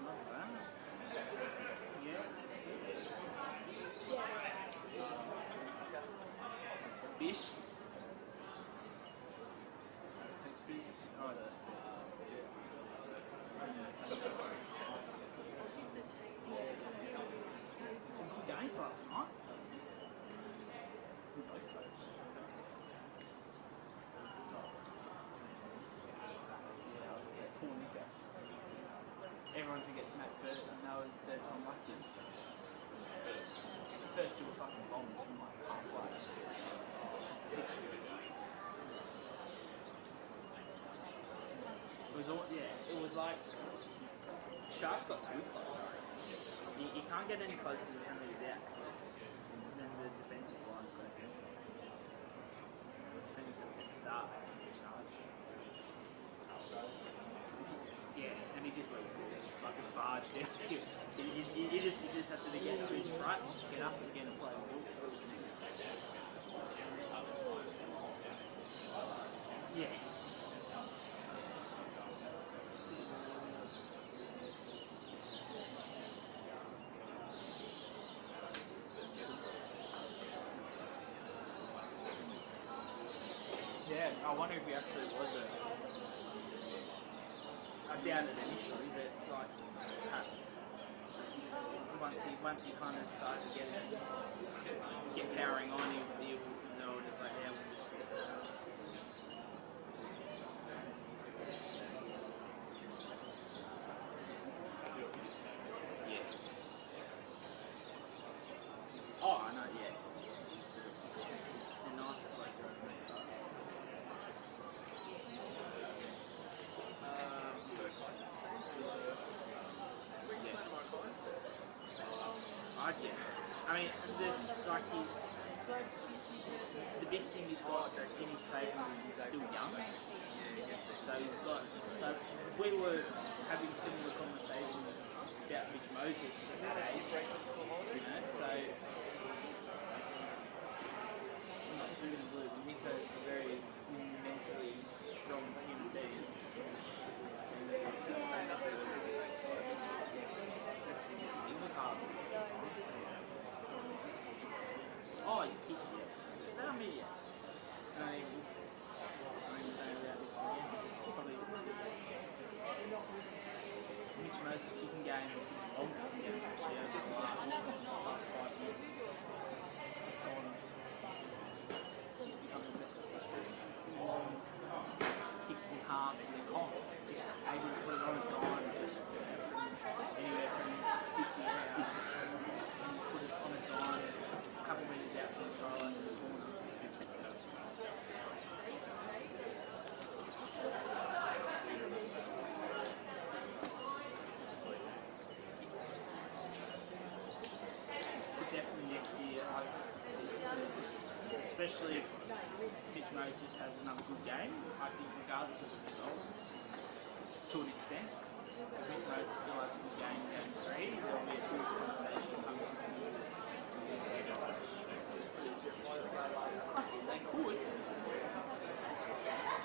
Not bad. Yeah. Fish. Oh, good game for us, right? Everyone forgets Matt Burt and knows that it's unlucky. The first two were fucking bombs from like halfway. It was all, yeah, it was like Sharks got too close. You can't get any closer to the penalties out. And then the defensive line's got to miss. Defenders got to start. Yeah, and he just went fucking barged down. You just have to get to his front, get up and get a play. Yeah. Yeah, I wonder if he actually was I doubt it initially, but like perhaps once he kind of started to get powering on, he know just like yeah, we'll just oh, I know, yeah. They're nice, like, I mean, the big thing he's got in his favour is he's still young. So he's got. We were having similar conversations about Mitch Moses at that age, so it's not blue and blue. Nico's a very mentally strong human being. Oh, he's kicking it. Let him be. Probably Mitch Moses' kicking game is long. Actually, over the last 5 years. Long kicking half in the comp. Just able to put it on a dime, just anywhere from 50 to 50. Put it on a dime, a couple of metres out from the sideline to the corner. Definitely next year, especially if Mitch Moses has another good game, I think regardless of the result, to an extent, if Mitch Moses still has a good game in game 3, there will be a serious conversation coming to see. They could.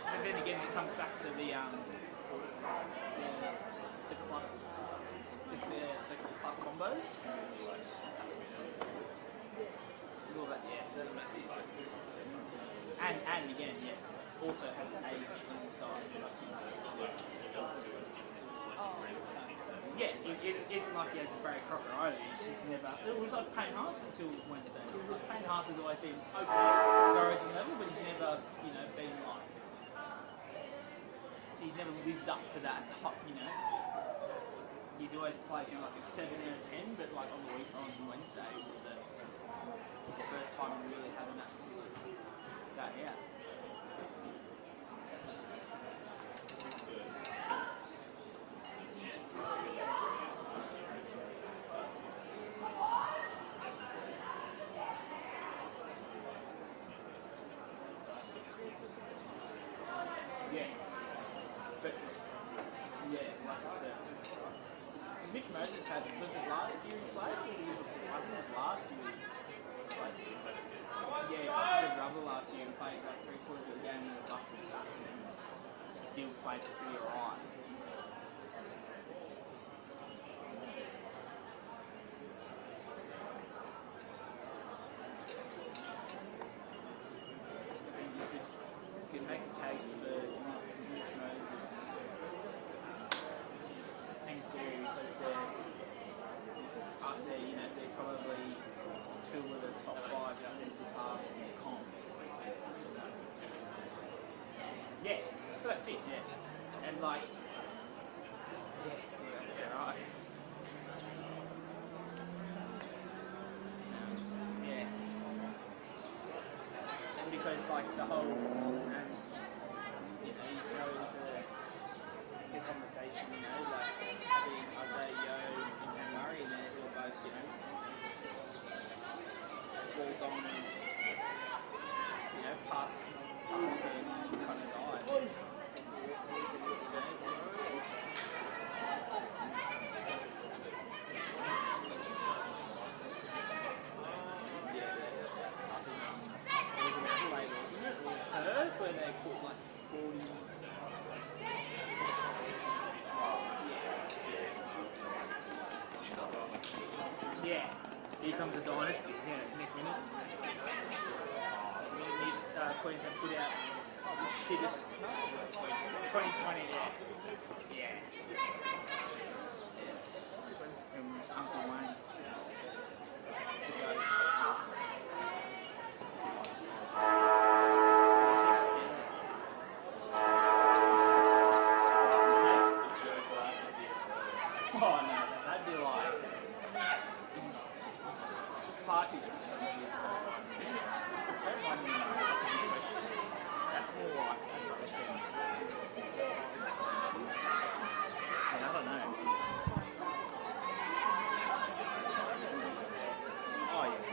And then again, it comes back to the club combos. All that, yeah, and again, yeah, also has age on the side. Yeah, it's like he had to break Crocker either. It's just never. It was like Payne Haas until Wednesday. Payne Haas has always been okay at the origin level, but he's never, been like. He's never lived up to that, He's always played like a 7 out of 10, but like on Wednesday it was the first time we really had an absolute day out. Yeah. But, yeah, like I said, Mitch Moses had, was it last year he played? Or the year before? I think it was last year. Yeah, I did rubber last year and played like 3/4 of the game and busted back and then still played pretty alright. You could make a case for Mitch Moses and Cleary because they're up there, they're probably 2 of the top 5 defensive halves in the comp. Yeah, that's it, yeah. And like, yeah, right. Yeah. And because like the whole, and you throw into the conversation, like having Isaiah Yeo and Murray in there who are both, ball dominant, pass first kind of guys. Where they put like 40. Yeah, here comes the dynasty. Yeah, next minute. Queensland put out the shittest 2020. Yeah. From Uncle Wayne. I don't know. Oh yeah.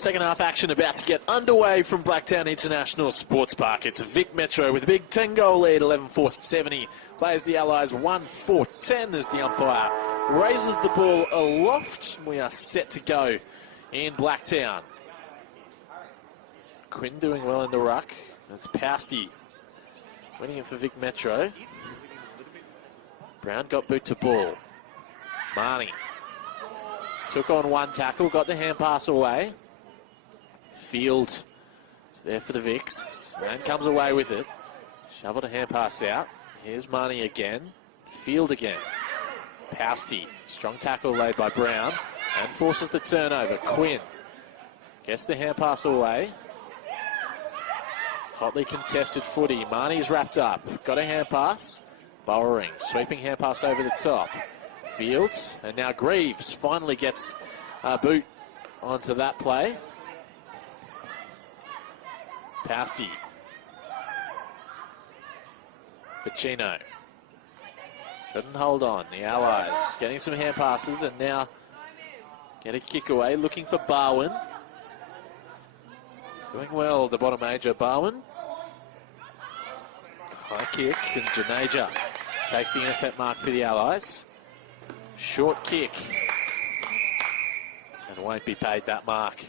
Second half action about to get underway from Blacktown International Sports Park. It's Vic Metro with a big 10-goal lead, 11-4-70. Plays the Allies 1-4-10 as the umpire raises the ball aloft. We are set to go in Blacktown. Quinn doing well in the ruck. That's Pousty winning it for Vic Metro. Brown got boot to ball. Marnie took on one tackle, got the hand pass away. Field is there for the Vics and comes away with it. Shoveled a hand pass out. Here's Marnie again. Field again. Pousty, strong tackle laid by Brown and forces the turnover. Quinn gets the hand pass away. Hotly contested footy. Marnie's wrapped up. Got a hand pass. Bowering, sweeping hand pass over the top. Fields, and now Greaves finally gets a boot onto that play. Pousty. Ficino. Couldn't hold on. The Allies getting some hand passes and now get a kick away. Looking for Barwin. Doing well, the bottom major, Barwin. High kick, and Janaja takes the intercept mark for the Allies. Short kick. And won't be paid that mark.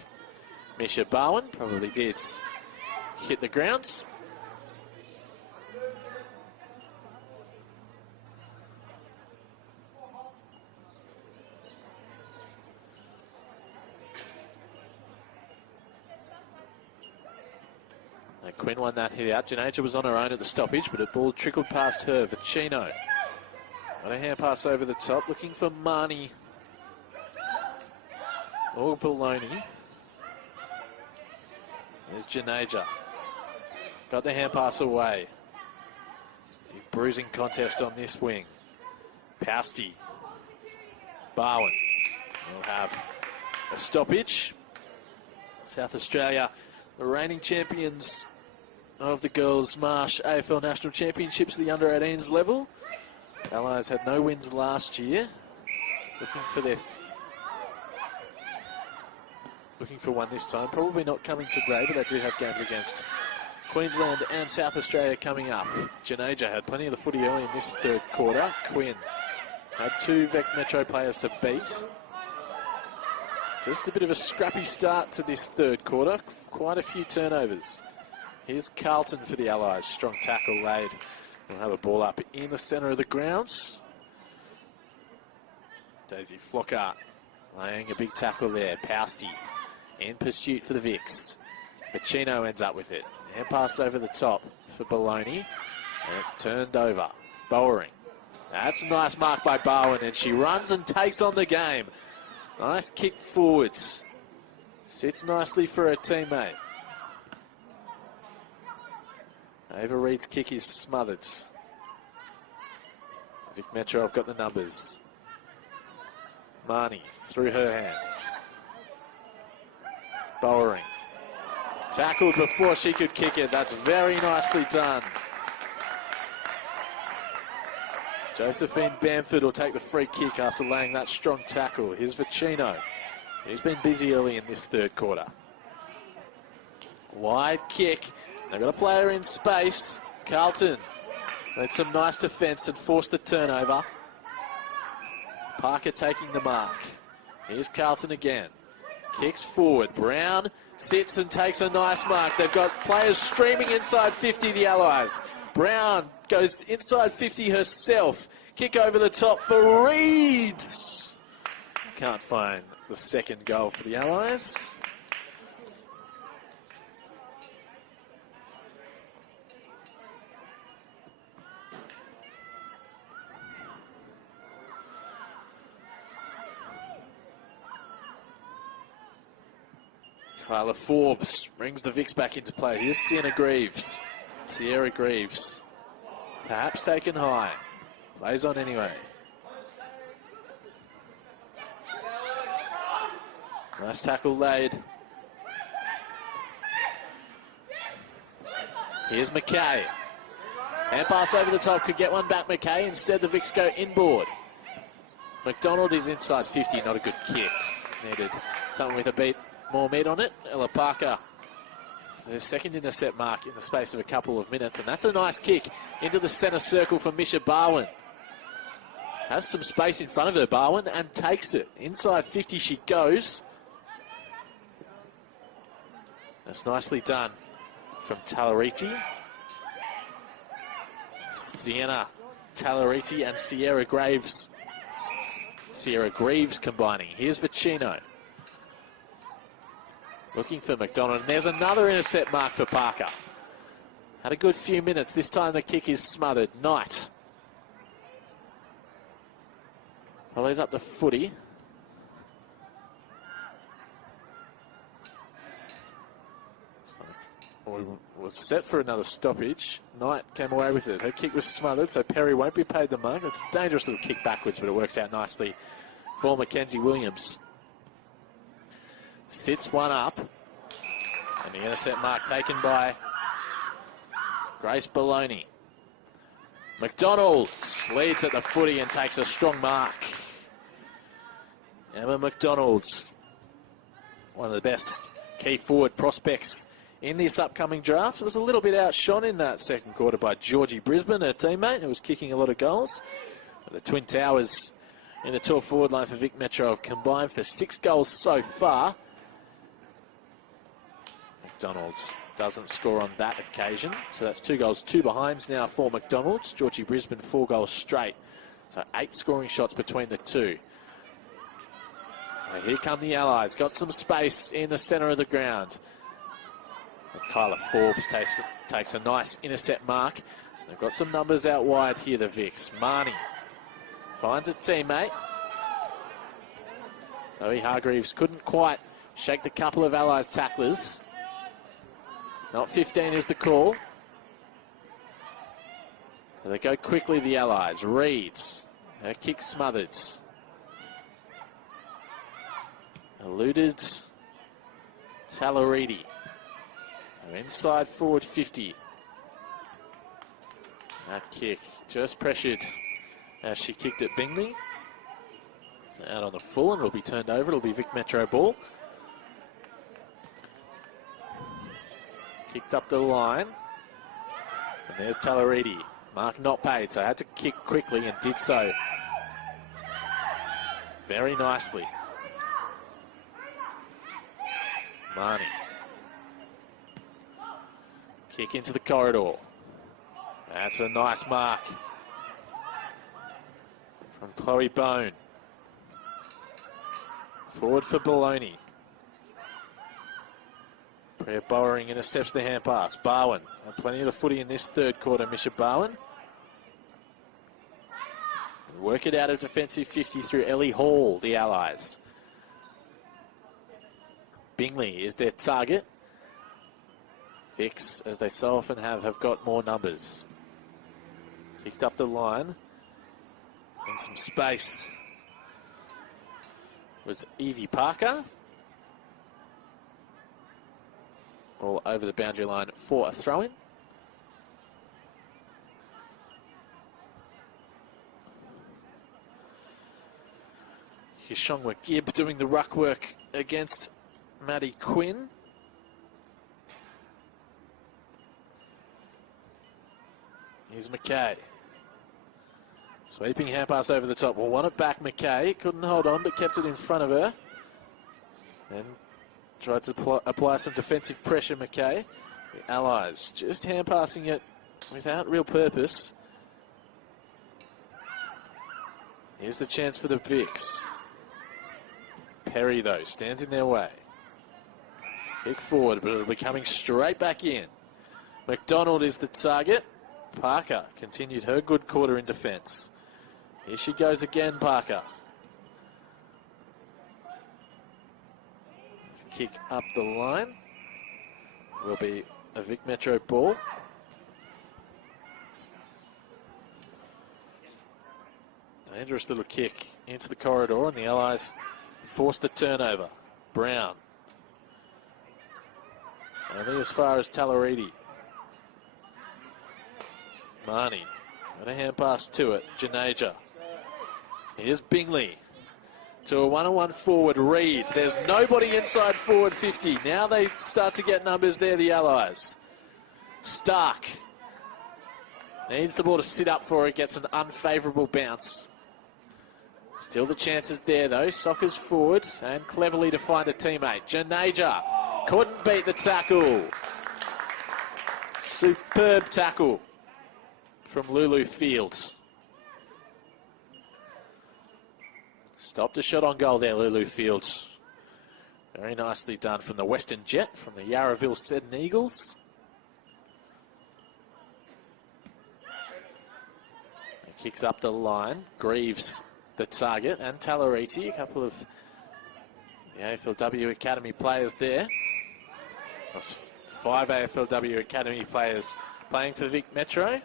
Misha Barwin probably did hit the ground. And Quinn won that hit out. Janaja was on her own at the stoppage, but the ball trickled past her. Vicino. Got a hand pass over the top, looking for Marnie. Or Baloney. There's Janaja. Got the hand pass away. Big bruising contest on this wing. Pousty. Barwin will have a stoppage. South Australia, the reigning champions of the Girls Marsh AFL National Championships at the under-18s level. Allies had no wins last year. Looking for one this time. Probably not coming today, but they do have games against Queensland and South Australia coming up. Janaja had plenty of the footy early in this third quarter. Quinn had two Vic Metro players to beat. Just a bit of a scrappy start to this third quarter. Quite a few turnovers. Here's Carlton for the Allies. Strong tackle laid. We'll have a ball up in the centre of the grounds. Daisy Flockhart laying a big tackle there. Pousty in pursuit for the Vics. Ficino ends up with it. Hand pass over the top for Baloney. And it's turned over. Bowering. That's a nice mark by Barwin, and she runs and takes on the game. Nice kick forwards. Sits nicely for her teammate. Ava Reid's kick is smothered. Vic Metro have got the numbers. Marnie through her hands. Bowering. Tackled before she could kick it. That's very nicely done. Josephine Bamford will take the free kick after laying that strong tackle. Here's Ficino. He's been busy early in this third quarter. Wide kick. They've got a player in space. Carlton made some nice defence and forced the turnover. Parker taking the mark. Here's Carlton again. Kicks forward. Brown sits and takes a nice mark. They've got players streaming inside 50, the Allies. Brown goes inside 50 herself. Kick over the top for Reid. Can't find the second goal for the Allies. Kyla Forbes brings the Vics back into play. Here's Sierra Greaves. Perhaps taken high. Plays on anyway. Nice tackle laid. Here's McKay. Hand pass over the top. Could get one back, McKay. Instead, the Vics go inboard. McDonald is inside 50. Not a good kick. Needed something with a beat more meat on it. Ella Parker, their second intercept mark in the space of a couple of minutes. And that's a nice kick into the centre circle for Misha Barwin. Has some space in front of her, Barwin, and takes it. Inside 50 she goes. That's nicely done from Talariti. Sienna Talariti and Sierra Greaves combining. Here's Vicino. Looking for McDonald. And there's another intercept mark for Parker. Had a good few minutes. This time the kick is smothered. Knight. Follows up the footy. Was set for another stoppage. Knight came away with it. Her kick was smothered, so Perry won't be paid the mark. It's a dangerous little kick backwards, but it works out nicely for Mackenzie Williams. Sits one up. And the intercept mark taken by Grace Baloney. McDonald's leads at the footy and takes a strong mark. Emma McDonald's, one of the best key forward prospects in this upcoming draft. Was a little bit outshone in that second quarter by Georgie Brisbane, her teammate, who was kicking a lot of goals. But the Twin Towers in the 12 forward line for Vic Metro have combined for 6 goals so far. McDonald's doesn't score on that occasion. So that's 2 goals, 2 behinds now for McDonald's. Georgie Brisbane 4 goals straight. So 8 scoring shots between the two. Here come the Allies. Got some space in the centre of the ground. And Kyla Forbes takes a nice intercept mark. They've got some numbers out wide here, the Vics. Marnie finds a teammate. Zoe Hargreaves couldn't quite shake the couple of Allies tacklers. Not 15 is the call. So they go quickly, the Allies. Reeds. Her kick smothered. Eluded Talariti. Inside forward 50. That kick just pressured as she kicked at Bingley. Out on the full, and it'll be turned over. It'll be Vic Metro ball. Kicked up the line. And there's Talariti. Mark not paid, so had to kick quickly and did so very nicely. Marnie. Kick into the corridor. That's a nice mark from Chloe Bone. Forward for Baloney. Priya Bowering intercepts the hand pass. Barwin. And plenty of the footy in this third quarter, Misha Barwin. Work it out of defensive 50 through Ellie Hall, the Allies. Bingley is their target. Vics, as they so often have got more numbers. Kicked up the line. And some space was Evie Parker. All over the boundary line for a throw-in. Yashongwa Gibb doing the ruck work against Maddie Quinn. Here's McKay. Sweeping hand pass over the top. Well, won it back, McKay. Couldn't hold on, but kept it in front of her. Then tried to apply some defensive pressure, McKay. The Allies just hand passing it without real purpose. Here's the chance for the Vics. Perry, though, stands in their way. Kick forward, but it'll be coming straight back in. McDonald is the target. Parker continued her good quarter in defence. Here she goes again, Parker. Kick up the line. Will be a Vic Metro ball. Dangerous little kick into the corridor, and the Allies force the turnover. Brown. Only as far as Talariti. Marnie. Got a hand pass to it. Janeja. Here's Bingley. to a 1-on-1 forward. Reed. There's nobody inside forward 50. Now they start to get numbers there, the Allies. Stark needs the ball to sit up for it. Gets an unfavourable bounce. Still the chances there, though. Sockers forward and cleverly to find a teammate. Janaja couldn't beat the tackle. Superb tackle from Lulu Fields. Stopped a shot on goal there, Lulu Fields. Very nicely done from the Western Jet, from the Yarraville-Seton Eagles. He kicks up the line. Greaves the target, and Talariti, a couple of the AFLW Academy players there. There's 5 AFLW Academy players playing for Vic Metro.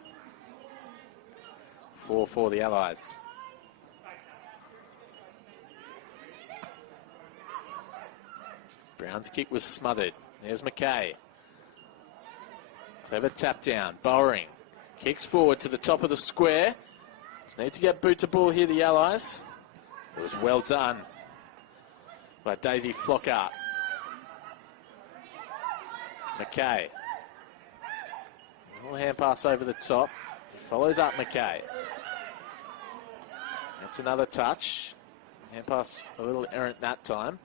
4 for the Allies. Brown's kick was smothered. There's McKay. Clever tap down. Bowering kicks forward to the top of the square. Just need to get boot to ball here, the Allies. It was well done by Daisy Flockhart. McKay. A little hand pass over the top. He follows up McKay. That's another touch. Hand pass a little errant that time.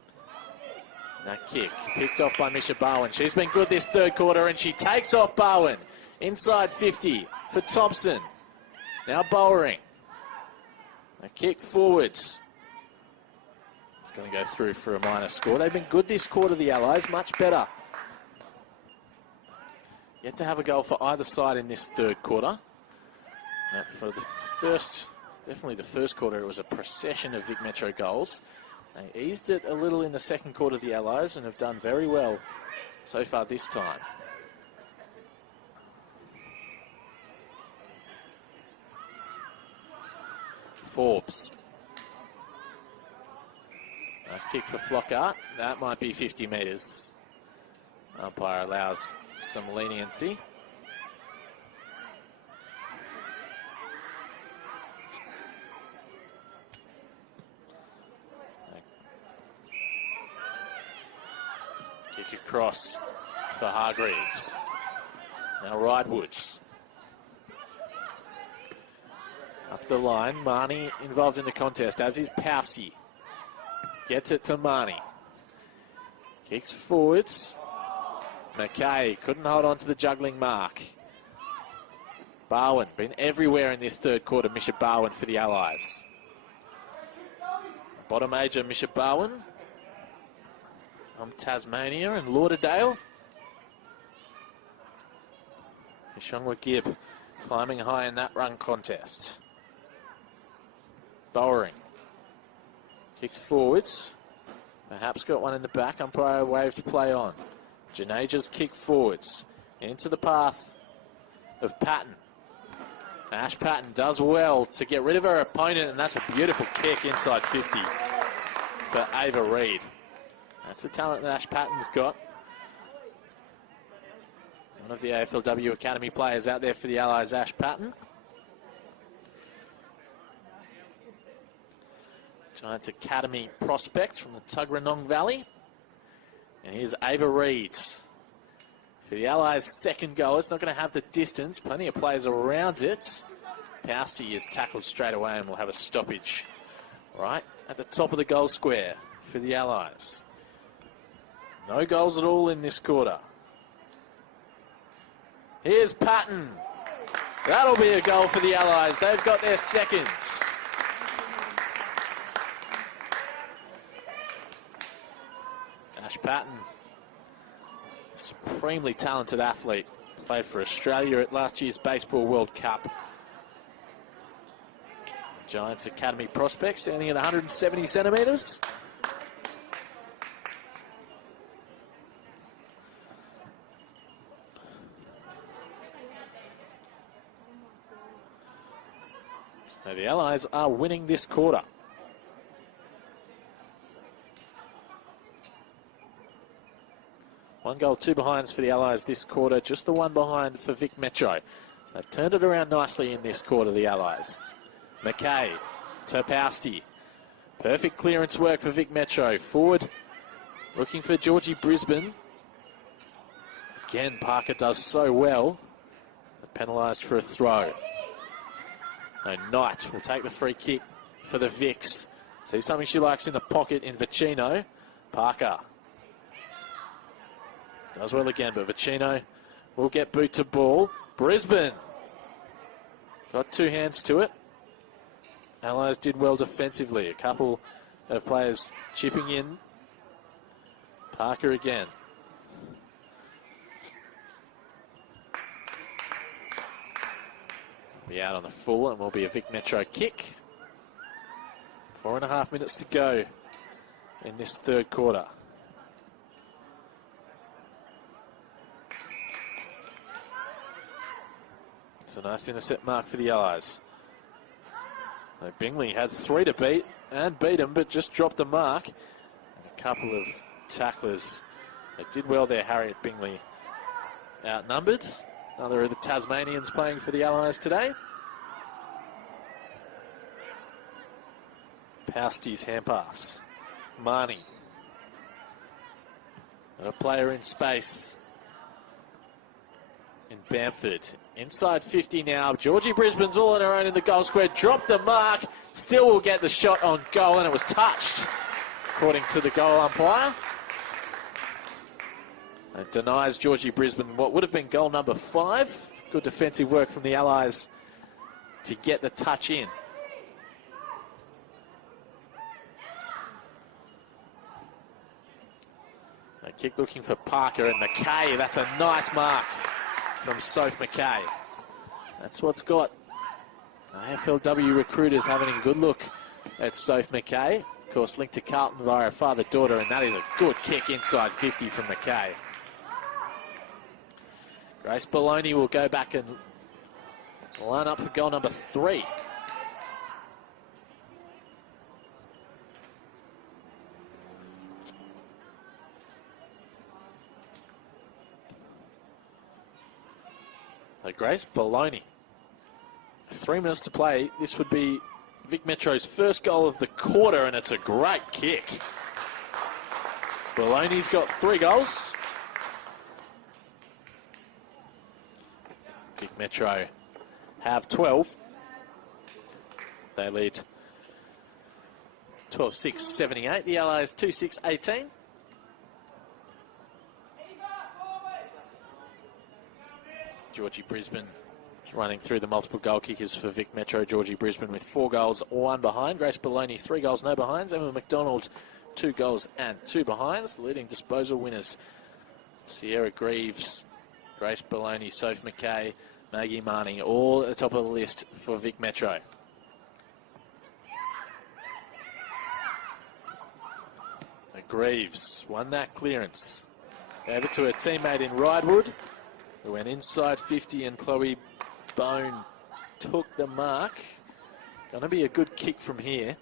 That kick picked off by Misha Bowen. She's been good this third quarter, and she takes off Bowen. Inside 50 for Thompson. Now Bowering. A kick forwards. It's going to go through for a minor score. They've been good this quarter, the Allies. Much better. Yet to have a goal for either side in this third quarter. For the first, definitely the first quarter, it was a procession of Vic Metro goals. They eased it a little in the second quarter, the Allies, and have done very well so far this time. Forbes. Nice kick for Flockhart. That might be 50 metres. Umpire allows some leniency. Kick across for Hargreaves. Now Ridewood. Up the line, Marnie involved in the contest, as is Pousey. Gets it to Marnie. Kicks forwards. McKay couldn't hold on to the juggling mark. Bowen, been everywhere in this third quarter, Misha Bowen for the Allies. Bottom major, Misha Bowen. From Tasmania and Lauderdale. Ishongwa Gibb climbing high in that run contest. Bowering kicks forwards. Perhaps got one in the back. Umpire wave to play on. Janaja's kick forwards into the path of Patton. Ash Patton does well to get rid of her opponent, and that's a beautiful kick inside 50 for Ava Reed. That's the talent that Ash Patton's got. One of the AFLW Academy players out there for the Allies, Ash Patton. Giants Academy prospect from the Tuggeranong Valley. And here's Ava Reed. For the Allies' second goal, it's not going to have the distance. Plenty of players around it. Pousey is tackled straight away and will have a stoppage right at the top of the goal square for the Allies. No goals at all in this quarter. Here's Patton. That'll be a goal for the Allies. They've got their seconds. Ash Patton, supremely talented athlete. Played for Australia at last year's Baseball World Cup. Giants Academy prospect, standing at 170 centimetres. So the Allies are winning this quarter. One goal, 2 behinds for the Allies this quarter. Just the one behind for Vic Metro. So they've turned it around nicely in this quarter, the Allies. McKay, Terpowski. Perfect clearance work for Vic Metro. Forward, looking for Georgie Brisbane. Again, Parker does so well. Penalised for a throw. No, Knight will take the free kick for the Vics. See something she likes in the pocket in Vicino. Parker does well again, but Vicino will get boot to ball. Brisbane got two hands to it. Allies did well defensively. A couple of players chipping in. Parker again. Be out on the full and will be a Vic Metro kick. 4.5 minutes to go in this third quarter. It's a nice intercept mark for the Allies. So Bingley had 3 to beat and beat him, but just dropped the mark. And a couple of tacklers. They did well there, Harriet Bingley. Outnumbered. Another of the Tasmanians playing for the Allies today. Pousty's hand pass. Marnie. A player in space in Bamford. Inside 50 now. Georgie Brisbane's all on her own in the goal square. Dropped the mark. Still will get the shot on goal, and it was touched, according to the goal umpire. It denies Georgie Brisbane what would have been goal number 5. Good defensive work from the Allies to get the touch in. A kick looking for Parker and McKay. That's a nice mark from Sophie McKay. That's what's got AFLW recruiters having a good look at Sophie McKay. Of course, linked to Carlton via father-daughter, and that is a good kick inside 50 from McKay. Grace Baloney will go back and line up for goal number 3. So Grace Baloney. 3 minutes to play. This would be Vic Metro's first goal of the quarter, and it's a great kick. Baloney's got 3 goals. Vic Metro have 12. They lead 12-6, 78. The Allies 2-6, 18. Georgie Brisbane running through the multiple goal kickers for Vic Metro. Georgie Brisbane with 4 goals, 1 behind. Grace Baloney, 3 goals, no behinds. Emma McDonald, 2 goals and 2 behinds. The leading disposal winners, Sierra Greaves, Grace Baloney, Sophie McKay, Maggie Marnie, all at the top of the list for Vic Metro. Greaves won that clearance. Gave it to her teammate in Ridewood, who went inside 50, and Chloe Bone took the mark. Going to be a good kick from here.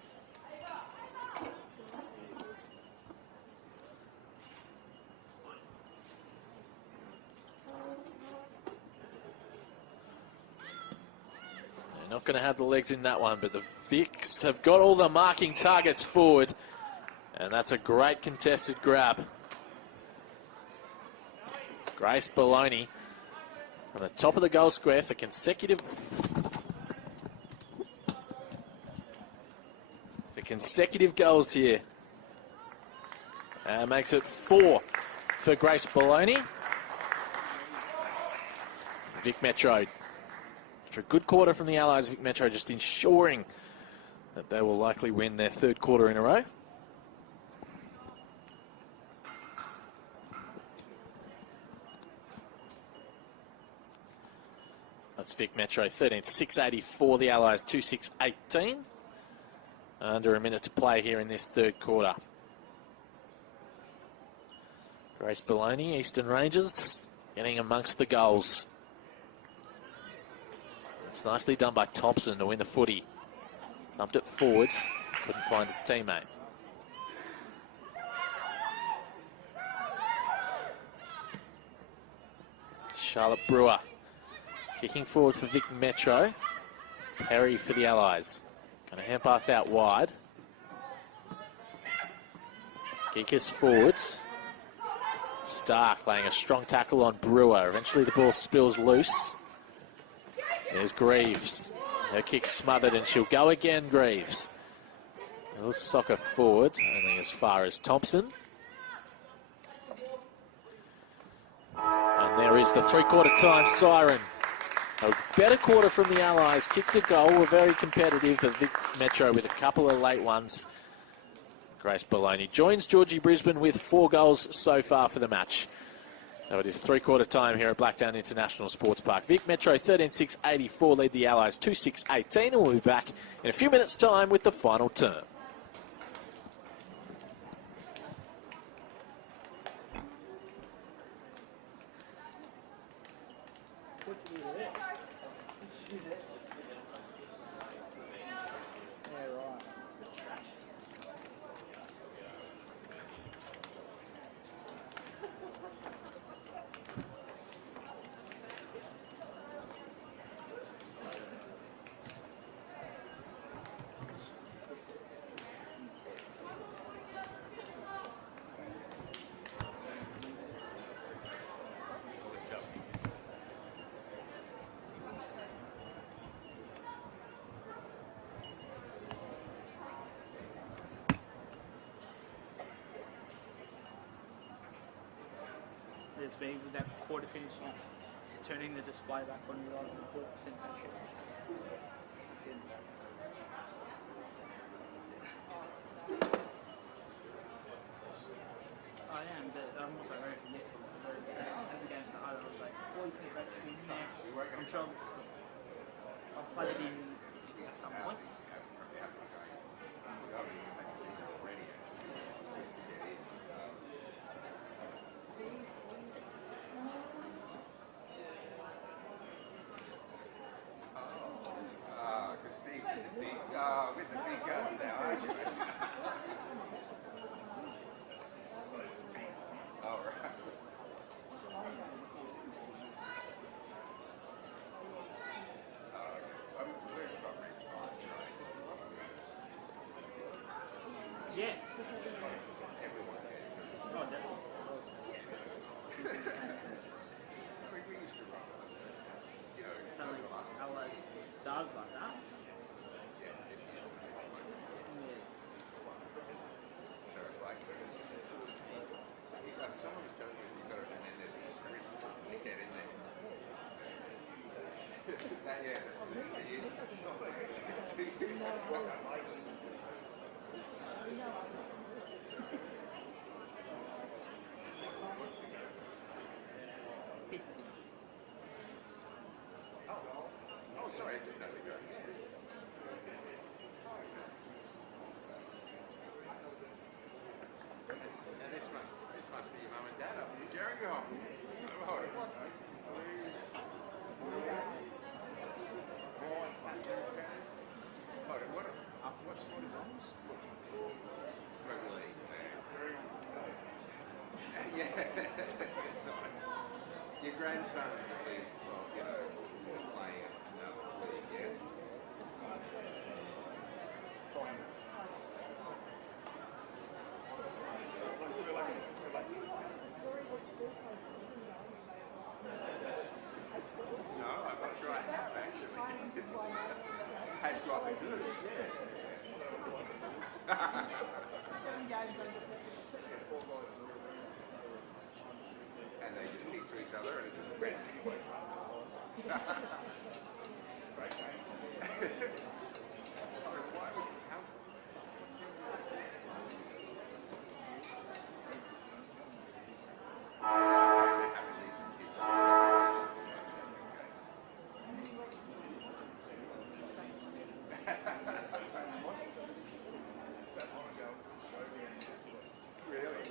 They're not going to have the legs in that one, but the Vics have got all the marking targets forward, and that's a great contested grab. Grace Baloney on the top of the goal square for consecutive goals here. And makes it 4 for Grace Baloney. Vic Metro, after a good quarter from the Allies, Vic Metro just ensuring that they will likely win their 3rd quarter in a row. That's Vic Metro 13-6-84, the Allies 2-6-18. Under a minute to play here in this 3rd quarter. Grace Baloney, Eastern Rangers, getting amongst the goals. It's nicely done by Thompson to win the footy. Thumped it forwards, couldn't find a teammate. Charlotte Brewer kicking forward for Vic Metro. Perry for the Allies. Going to hand pass out wide. Kick is forwards. Stark laying a strong tackle on Brewer. Eventually the ball spills loose. There's Greaves. Her kick smothered and she'll go again, Greaves. A little soccer forward, only as far as Thompson. And there is the three-quarter time siren. A better quarter from the Allies. Kick to goal. Were very competitive at Vic Metro with a couple of late ones. Grace Bologna joins Georgie Brisbane with 4 goals so far for the match. So it is three-quarter time here at Blacktown International Sports Park. Vic Metro 13-6-84 lead the Allies 2-6-18, and we'll be back in a few minutes' time with the final term. There's been with that quarter finish, turning the display back on rather than 4% ratio. I am, but I'm also very forgetful. As against the other, I was like, before you put it back in there, I'm sure I'll plug it in at some point. Yeah. Oh, definitely. Allies started like that. Someone was telling me you've got it, and then there's a script to get in there. Yeah, oh, sorry, I didn't know we got it. Now this must be your mum and dad up from Jericho. Oh, what? What sport is on? Rugby league. Yeah. Sorry. Your grandson's at least, well, you know, still playing at another league, yeah? No, I'm not sure I have actually. Has got the goods, yes. And they just keep to each other and it just red. Great game. Why was how Really?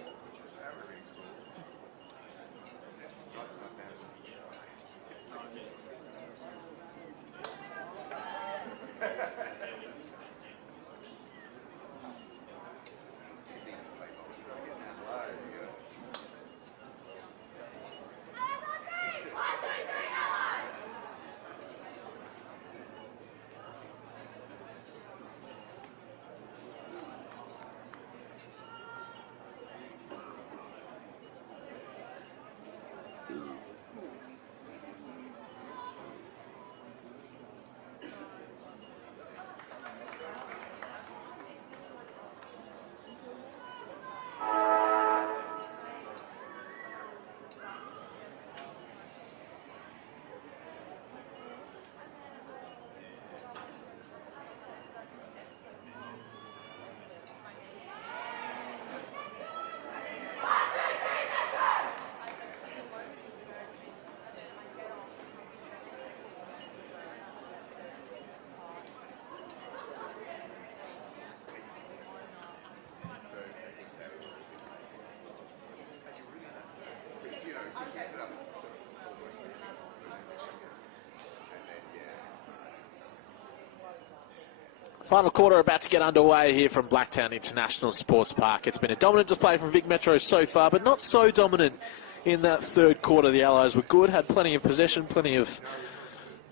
Final quarter about to get underway here from Blacktown International Sports Park. It's been a dominant display from Vic Metro so far, but not so dominant in that third quarter. The Allies were good, had plenty of possession, plenty of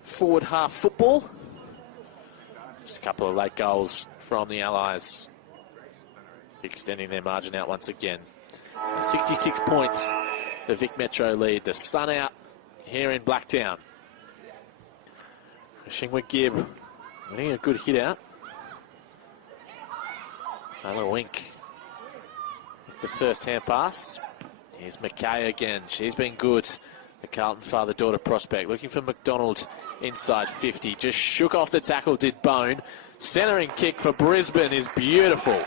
forward half football. Just a couple of late goals from the Allies, extending their margin out once again. 66 points, the Vic Metro lead. The sun out here in Blacktown. Shingwa Gibb winning a good hit out. Another wink with the first hand pass. Here's McKay again. She's been good. The Carlton father-daughter prospect looking for McDonald inside 50. Just shook off the tackle, did Bone. Centering kick for Brisbane is beautiful.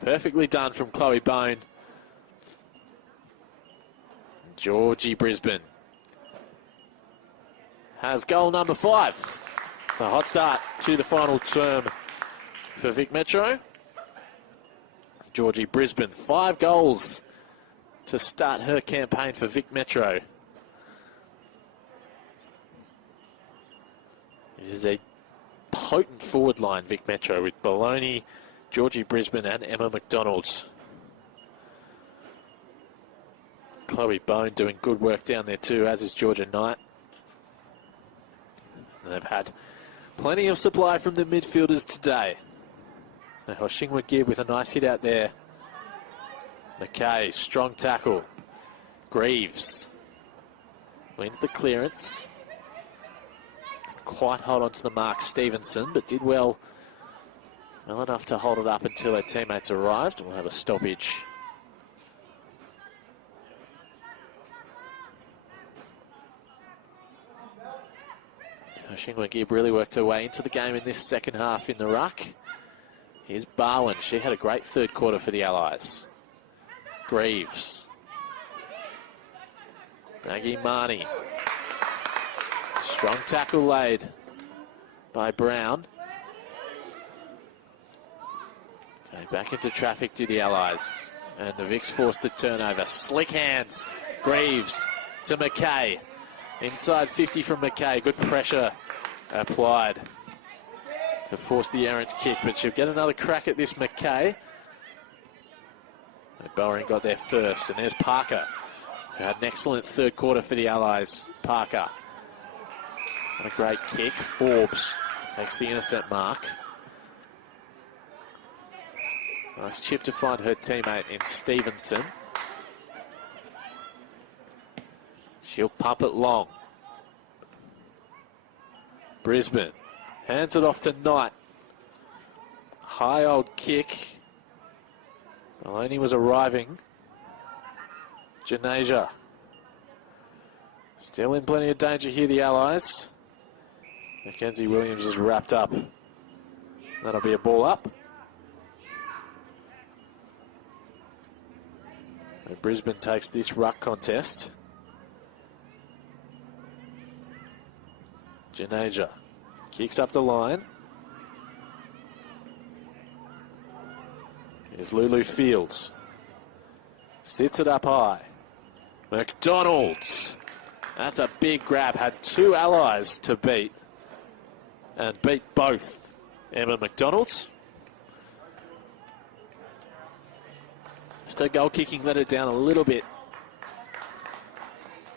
Perfectly done from Chloe Bone. Georgie Brisbane has goal number 5. A hot start to the final term for Vic Metro. Georgie Brisbane, 5 goals to start her campaign for Vic Metro. It is a potent forward line, Vic Metro, with Baloney, Georgie Brisbane and Emma McDonald. Chloe Bone doing good work down there too, as is Georgia Knight. And they've had plenty of supply from the midfielders today. Hoshingwa Gibb with a nice hit out there. McKay, strong tackle. Greaves wins the clearance. Quite hold on to the mark, Stevenson, but did well enough to hold it up until her teammates arrived. We'll have a stoppage. Hoshingwa Gibb really worked her way into the game in this second half in the ruck. Here's Barwin. She had a great third quarter for the Allies. Greaves. Maggie Marnie. Strong tackle laid by Brown. Okay, back into traffic to the Allies. And the Vics forced the turnover. Slick hands. Greaves to McKay. Inside 50 from McKay. Good pressure applied to force the errant kick, but she'll get another crack at this McKay. Bowering got there first, and there's Parker, who had an excellent third quarter for the Allies. Parker. What a great kick. Forbes makes the intercept mark. Nice chip to find her teammate in Stevenson. She'll pump it long. Brisbane hands it off to Knight. High old kick. Maloney was arriving. Janasia. Still in plenty of danger here, the Allies. Mackenzie Williams is wrapped up. That'll be a ball up. And Brisbane takes this ruck contest. Janasia kicks up the line. Here's Lulu Fields. Sits it up high. McDonald's. That's a big grab. Had 2 Allies to beat. And beat both. Emma McDonald's. Just her goal kicking let it down a little bit.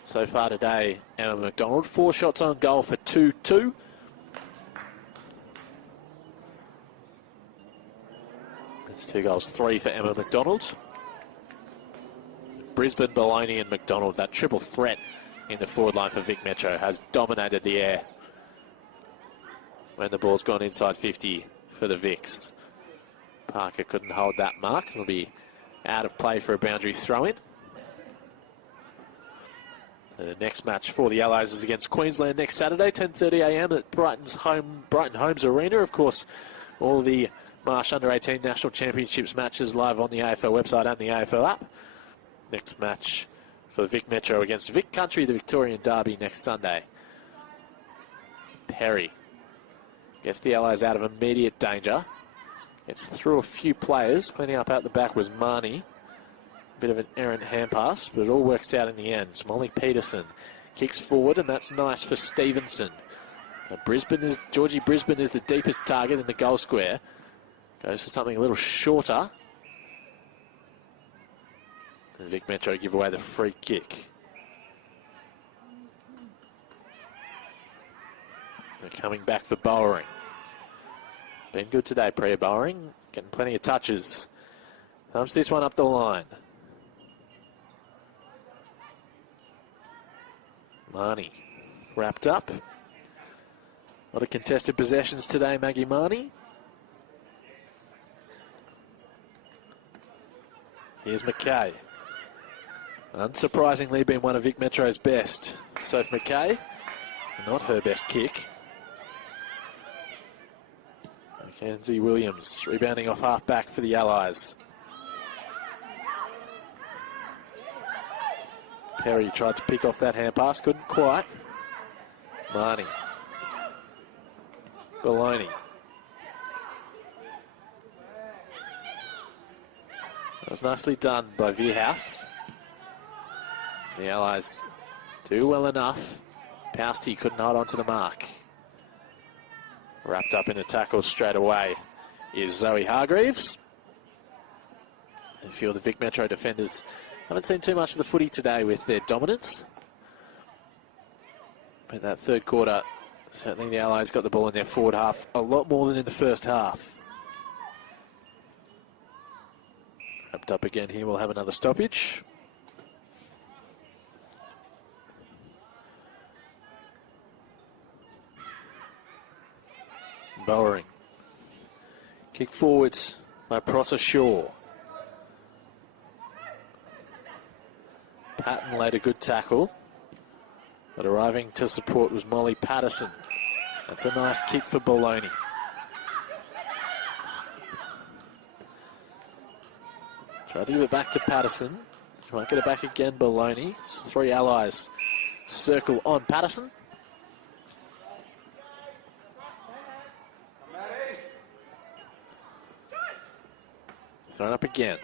So far today, Emma McDonald. 4 shots on goal for 2-2. That's 2 goals, 3 for Emma McDonald. Brisbane, Baloney and McDonald. That triple threat in the forward line for Vic Metro has dominated the air when the ball's gone inside 50 for the Vics. Parker couldn't hold that mark. It'll be out of play for a boundary throw-in. The next match for the Allies is against Queensland next Saturday, 10:30 a.m. at Brighton Homes Arena. Of course, all the Marsh Under-18 National Championships matches live on the AFL website and the AFL app. Next match for Vic Metro against Vic Country, the Victorian Derby next Sunday. Perry gets the Allies out of immediate danger. Gets through a few players. Cleaning up out the back was Marnie. Bit of an errant hand pass, but it all works out in the end. Molly Peterson kicks forward, and that's nice for Stevenson. Georgie Brisbane is the deepest target in the goal square. Goes for something a little shorter. And Vic Metro give away the free kick. They're coming back for Bowering. Been good today, Priya Bowering. Getting plenty of touches. Thumps this one up the line. Marnie wrapped up. A lot of contested possessions today, Maggie Marnie. Here's McKay. Unsurprisingly been one of Vic Metro's best. Sophie McKay, not her best kick. Mackenzie Williams rebounding off half back for the Allies. Perry tried to pick off that hand pass, couldn't quite. Marnie. Baloney. That was nicely done by Vierhouse. The Allies do well enough. Pousty couldn't hold on to the mark. Wrapped up in a tackle straight away is Zoe Hargreaves. And a few of the Vic Metro defenders haven't seen too much of the footy today with their dominance. But that third quarter, certainly the Allies got the ball in their forward half a lot more than in the first half. Wrapped up again here, we'll have another stoppage. Bowering. Kick forwards by Prosser Shaw. Patton laid a good tackle, but arriving to support was Molly Patterson. That's a nice kick for Bologna. Try to give it back to Patterson. She might get it back again, Bologna. It's three Allies circle on Patterson. Thrown up again.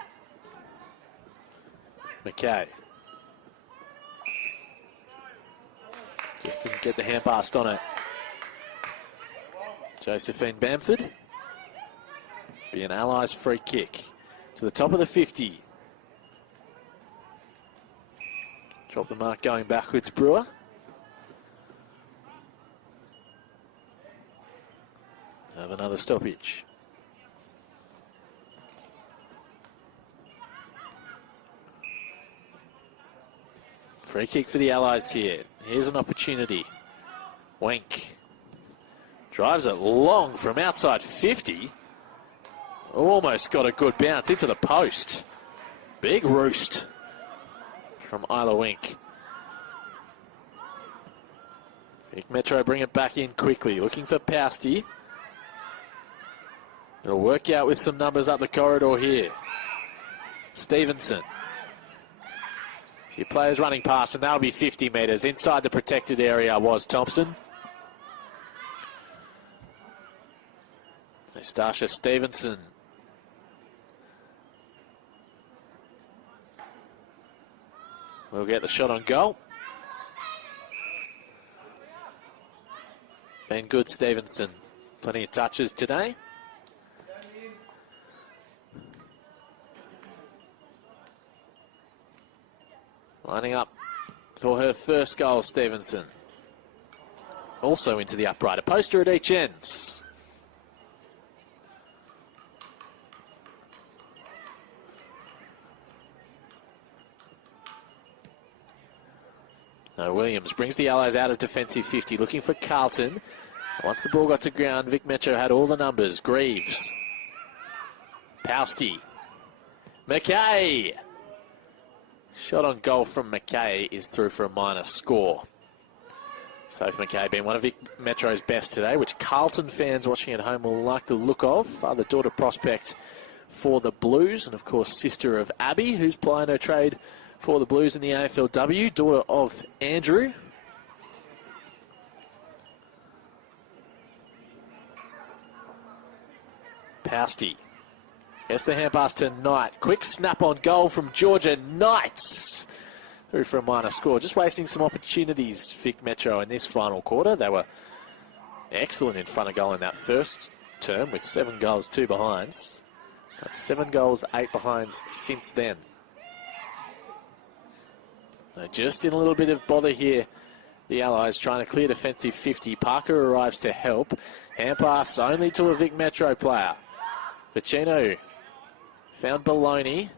McKay. Just didn't get the hand passed on it. Josephine Bamford. Be an Allies free kick to the top of the 50. Drop the mark going backwards, Brewer. Have another stoppage. Free kick for the Allies here. Here's an opportunity. Wenk. Drives it long from outside 50. Almost got a good bounce into the post. Big roost from Isla Wink. Vic Metro bring it back in quickly. Looking for Pousty. It'll work out with some numbers up the corridor here. Stevenson. Few players running past, and that'll be 50 metres. Inside the protected area was Thompson. Nastasha Stevenson. We'll get the shot on goal. Been good, Stevenson. Plenty of touches today. Lining up for her first goal, Stevenson. Also into the upright. A poster at each end. Now Williams brings the Allies out of defensive 50, looking for Carlton. Once the ball got to ground, Vic Metro had all the numbers. Greaves. Pousty. McKay. Shot on goal from McKay is through for a minor score. Sophie McKay being one of Vic Metro's best today, which Carlton fans watching at home will like the look of. Father-daughter prospect for the Blues, and of course sister of Abby, who's plying her trade for the Blues in the AFLW, daughter of Andrew. Pousty. Here's the hand pass to Knight. Quick snap on goal from Georgia Knight. Through for a minor score. Just wasting some opportunities, Vic Metro, in this final quarter. They were excellent in front of goal in that first term with 7 goals, 2 behinds. But 7 goals, 8 behinds since then. So just in a little bit of bother here. The Allies trying to clear defensive 50. Parker arrives to help. Hand pass only to a Vic Metro player. Ficino found Baloney.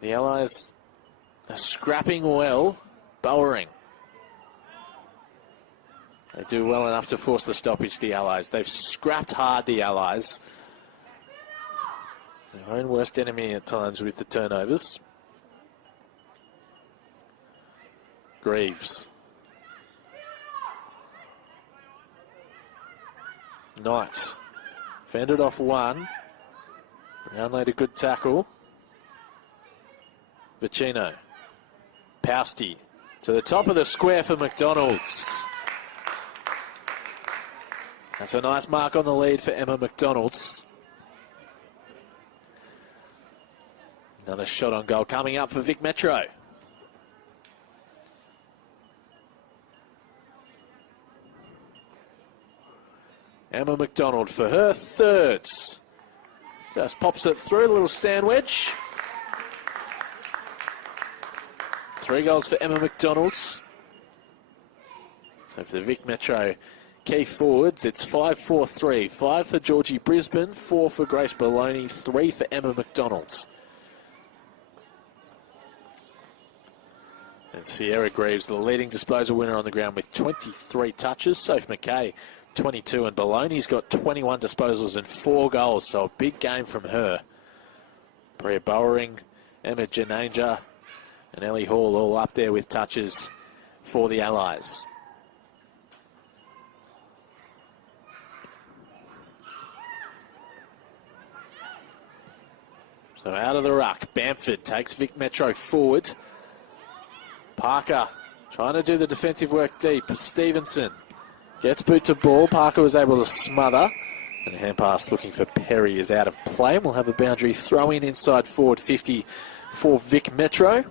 The Allies are scrapping well. Bowering. They do well enough to force the stoppage, the Allies. They've scrapped hard, the Allies. Their own worst enemy at times with the turnovers. Greaves. Knight. Fended off one. Brown laid a good tackle. Vicino. Pousty. To the top of the square for McDonald's. That's a nice mark on the lead for Emma McDonald's. Another shot on goal coming up for Vic Metro. Emma McDonald for her third. Just pops it through, a little sandwich. 3 goals for Emma McDonald's. So for the Vic Metro key forwards, it's 5-4-3. 5 for Georgie Brisbane, 4 for Grace Baloney, 3 for Emma McDonald's. And Sierra Greaves, the leading disposal winner on the ground with 23 touches. Sophie McKay, 22, and Baloney's got 21 disposals and 4 goals, so a big game from her. Bria Bowering, Emma Jananja, and Ellie Hall all up there with touches for the Allies. So out of the ruck, Bamford takes Vic Metro forward. Parker trying to do the defensive work deep. Stevenson gets boot to ball. Parker was able to smother. And hand pass looking for Perry is out of play. We'll have a boundary throw in inside forward 50 for Vic Metro.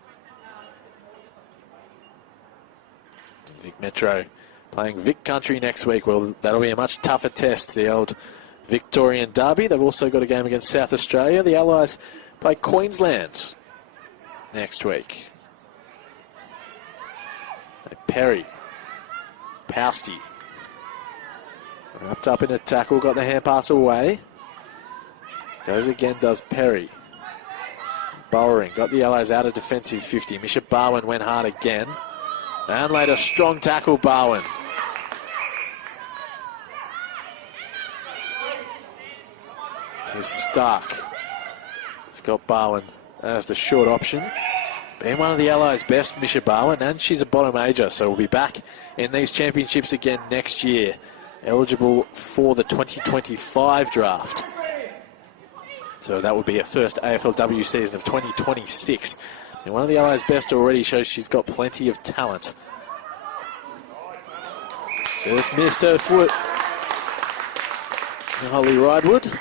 Vic Metro playing Vic Country next week. Well, that'll be a much tougher test, the old Victorian derby. They've also got a game against South Australia. The Allies play Queensland next week. Perry. Pousty. Wrapped up in a tackle, got the hand pass away. Goes again, does Perry. Bowering got the Allies out of defensive 50. Misha Barwin went hard again. And laid a strong tackle, Barwin. Here's Stark. He's got Barwin as the short option. Being one of the Allies' best, Misha Barwin, and she's a bottom ager, so we'll be back in these championships again next year. Eligible for the 2025 draft. So that would be her first AFLW season of 2026. And one of the Allies' best already shows she's got plenty of talent. Just missed her foot. Holly Ridewood.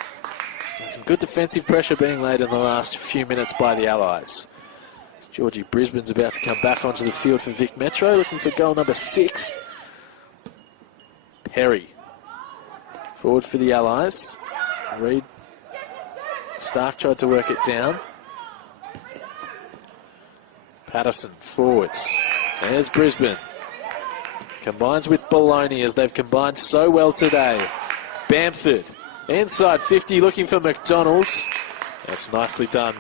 There's some good defensive pressure being laid in the last few minutes by the Allies. Georgie Brisbane's about to come back onto the field for Vic Metro, looking for goal number 6. Perry. Forward for the Allies. Reed. Stark tried to work it down. Patterson forwards. There's Brisbane. Combines with Baloney as they've combined so well today. Bamford. Inside 50 looking for McDonald's. That's nicely done.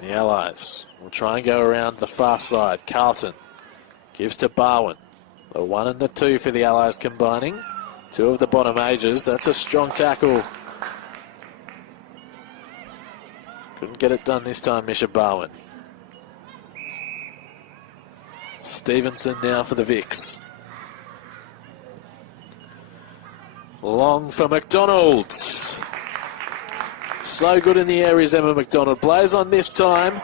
The Allies will try and go around the far side. Carlton gives to Barwin. The 1 and the 2 for the Allies combining. 2 of the bottom ages. That's a strong tackle. Couldn't get it done this time, Misha Barwin. Stevenson now for the Vics. Long for McDonald's. So good in the air is Emma McDonald. Plays on this time.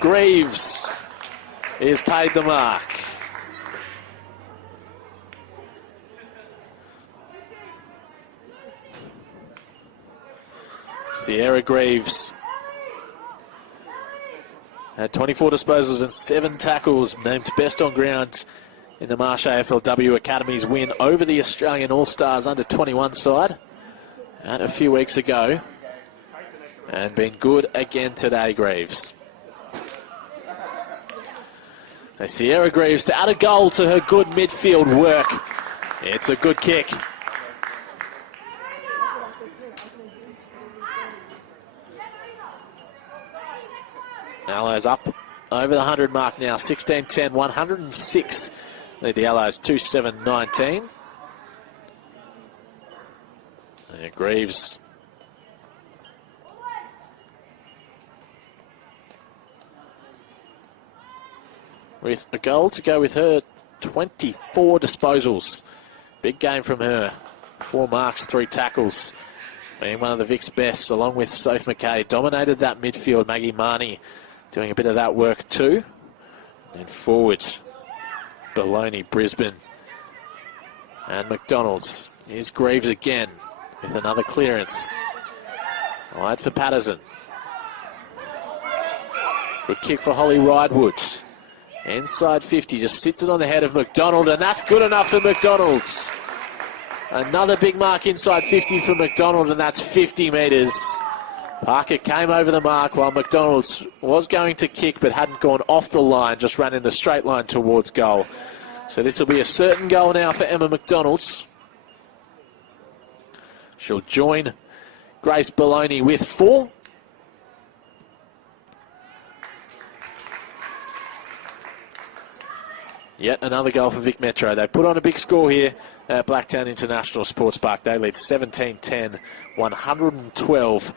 Greaves is paid the mark. Sierra Greaves had 24 disposals and 7 tackles, named best on ground in the Marsh AFLW Academy's win over the Australian All-Stars under-21 side a few weeks ago, and been good again today, Greaves. Now Sierra Greaves to add a goal to her good midfield work. It's a good kick. Allies up over the 100 mark now, 16-10, 106. Lead the Allies 2-7-19. And Greaves with a goal to go with her 24 disposals. Big game from her. 4 marks, 3 tackles. Being one of the Vic's best, along with Sophie McKay. Dominated that midfield. Maggie Marnie doing a bit of that work too. And forwards, Baloney, Brisbane, and McDonald's. Here's Greaves again with another clearance. Wide for Patterson. Good kick for Holly Ridewood. Inside 50, just sits it on the head of McDonald, and that's good enough for McDonald's. Another big mark inside 50 for McDonald, and that's 50 metres. Parker came over the mark while McDonald's was going to kick but hadn't gone off the line, just ran in the straight line towards goal. So this will be a certain goal now for Emma McDonald's. She'll join Grace Baloney with 4. Yet another goal for Vic Metro. They've put on a big score here at Blacktown International Sports Park. They lead 17-10, 112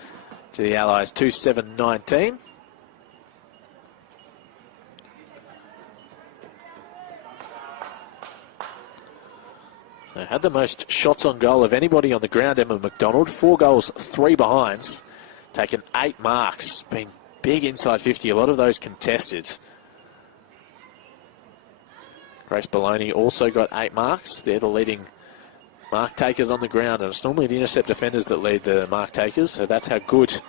to the Allies, 2-7-19. They had the most shots on goal of anybody on the ground, Emma McDonald. 4 goals, 3 behinds. Taken 8 marks. Been big inside 50, a lot of those contested. Grace Baloney also got 8 marks. They're the leading mark takers on the ground, and it's normally the intercept defenders that lead the mark takers, so that's how good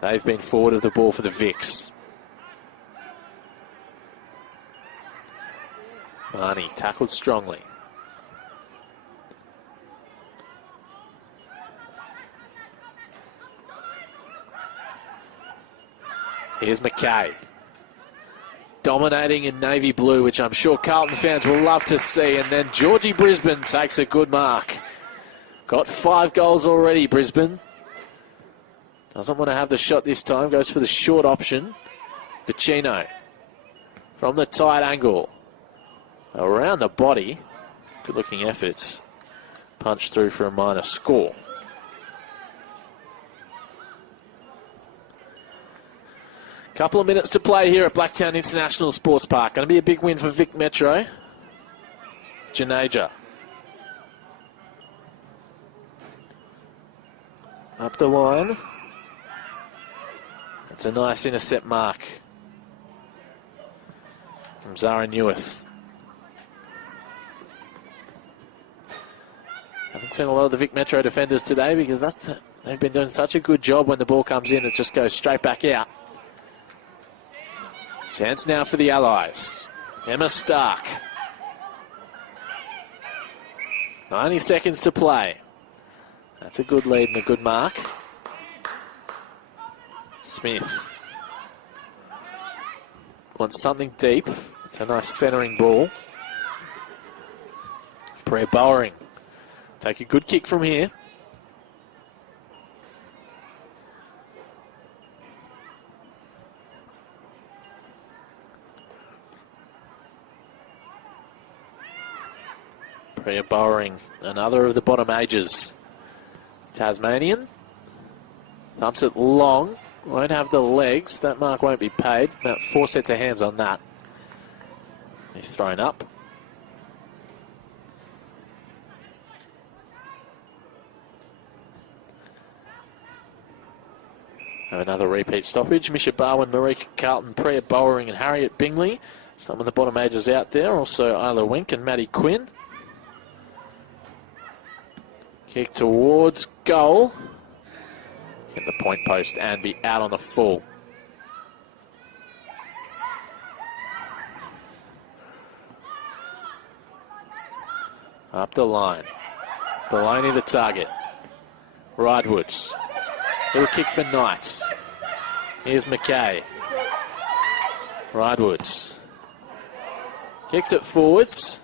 they've been forward of the ball for the Vics. Marnie tackled strongly. Here's McKay. Dominating in navy blue, which I'm sure Carlton fans will love to see. And then Georgie Brisbane takes a good mark. Got 5 goals already, Brisbane. Doesn't want to have the shot this time. Goes for the short option. Vicino from the tight angle. Around the body. Good looking efforts. Punch through for a minor score. Couple of minutes to play here at Blacktown International Sports Park. Going to be a big win for Vic Metro. Janaja. Up the line. That's a nice intercept mark from Zara Newith. Haven't seen a lot of the Vic Metro defenders today because they've been doing such a good job when the ball comes in, it just goes straight back out. Chance now for the Allies. Emma Stark. 90 seconds to play. That's a good lead and a good mark. Smith wants something deep. It's a nice centering ball. Priya Bowering. Take a good kick from here. Priya Bowering, another of the bottom ages. Tasmanian. Thumps it long. Won't have the legs. That mark won't be paid. About 4 sets of hands on that. He's thrown up. Have another repeat stoppage. Misha Barwin, Marika Carlton, Priya Bowering and Harriet Bingley. Some of the bottom ages out there. Also Isla Wink and Maddie Quinn. Kick towards goal. Hit the point post and be out on the full. Up the line. Baloney the target. Ridewood's. Little kick for Knights. Here's McKay. Ridewood's. Kicks it forwards.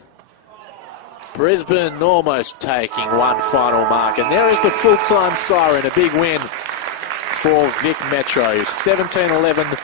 Brisbane almost taking one final mark. And there is the full-time siren. A big win for Vic Metro. 17-11,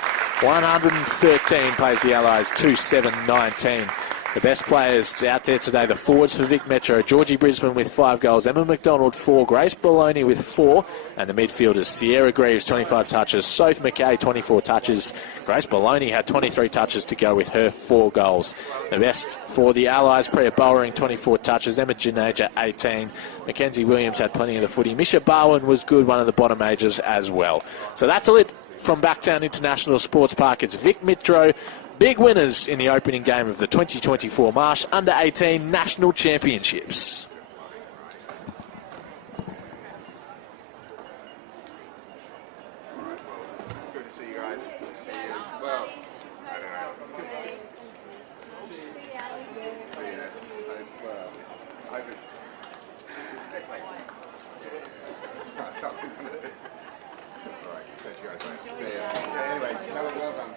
113 pays the Allies 2-7-19. The best players out there today, the forwards for Vic Metro. Georgie Brisbane with 5 goals. Emma McDonald, 4. Grace Baloney with 4. And the midfielders, Sierra Greaves, 25 touches. Sophie McKay, 24 touches. Grace Baloney had 23 touches to go with her 4 goals. The best for the Allies, Priya Bowering, 24 touches. Emma Janaja, 18. Mackenzie Williams had plenty of the footy. Misha Barwin was good, one of the bottom majors as well. So that's all it from Backtown International Sports Park. It's Vic Metro. Big winners in the opening game of the 2024 Marsh Under-18 National Championships. Good to see you guys. Good to see you. Well, I don't know. See you. I hope it's Alright, catch you guys later. See ya. Anyway, well done.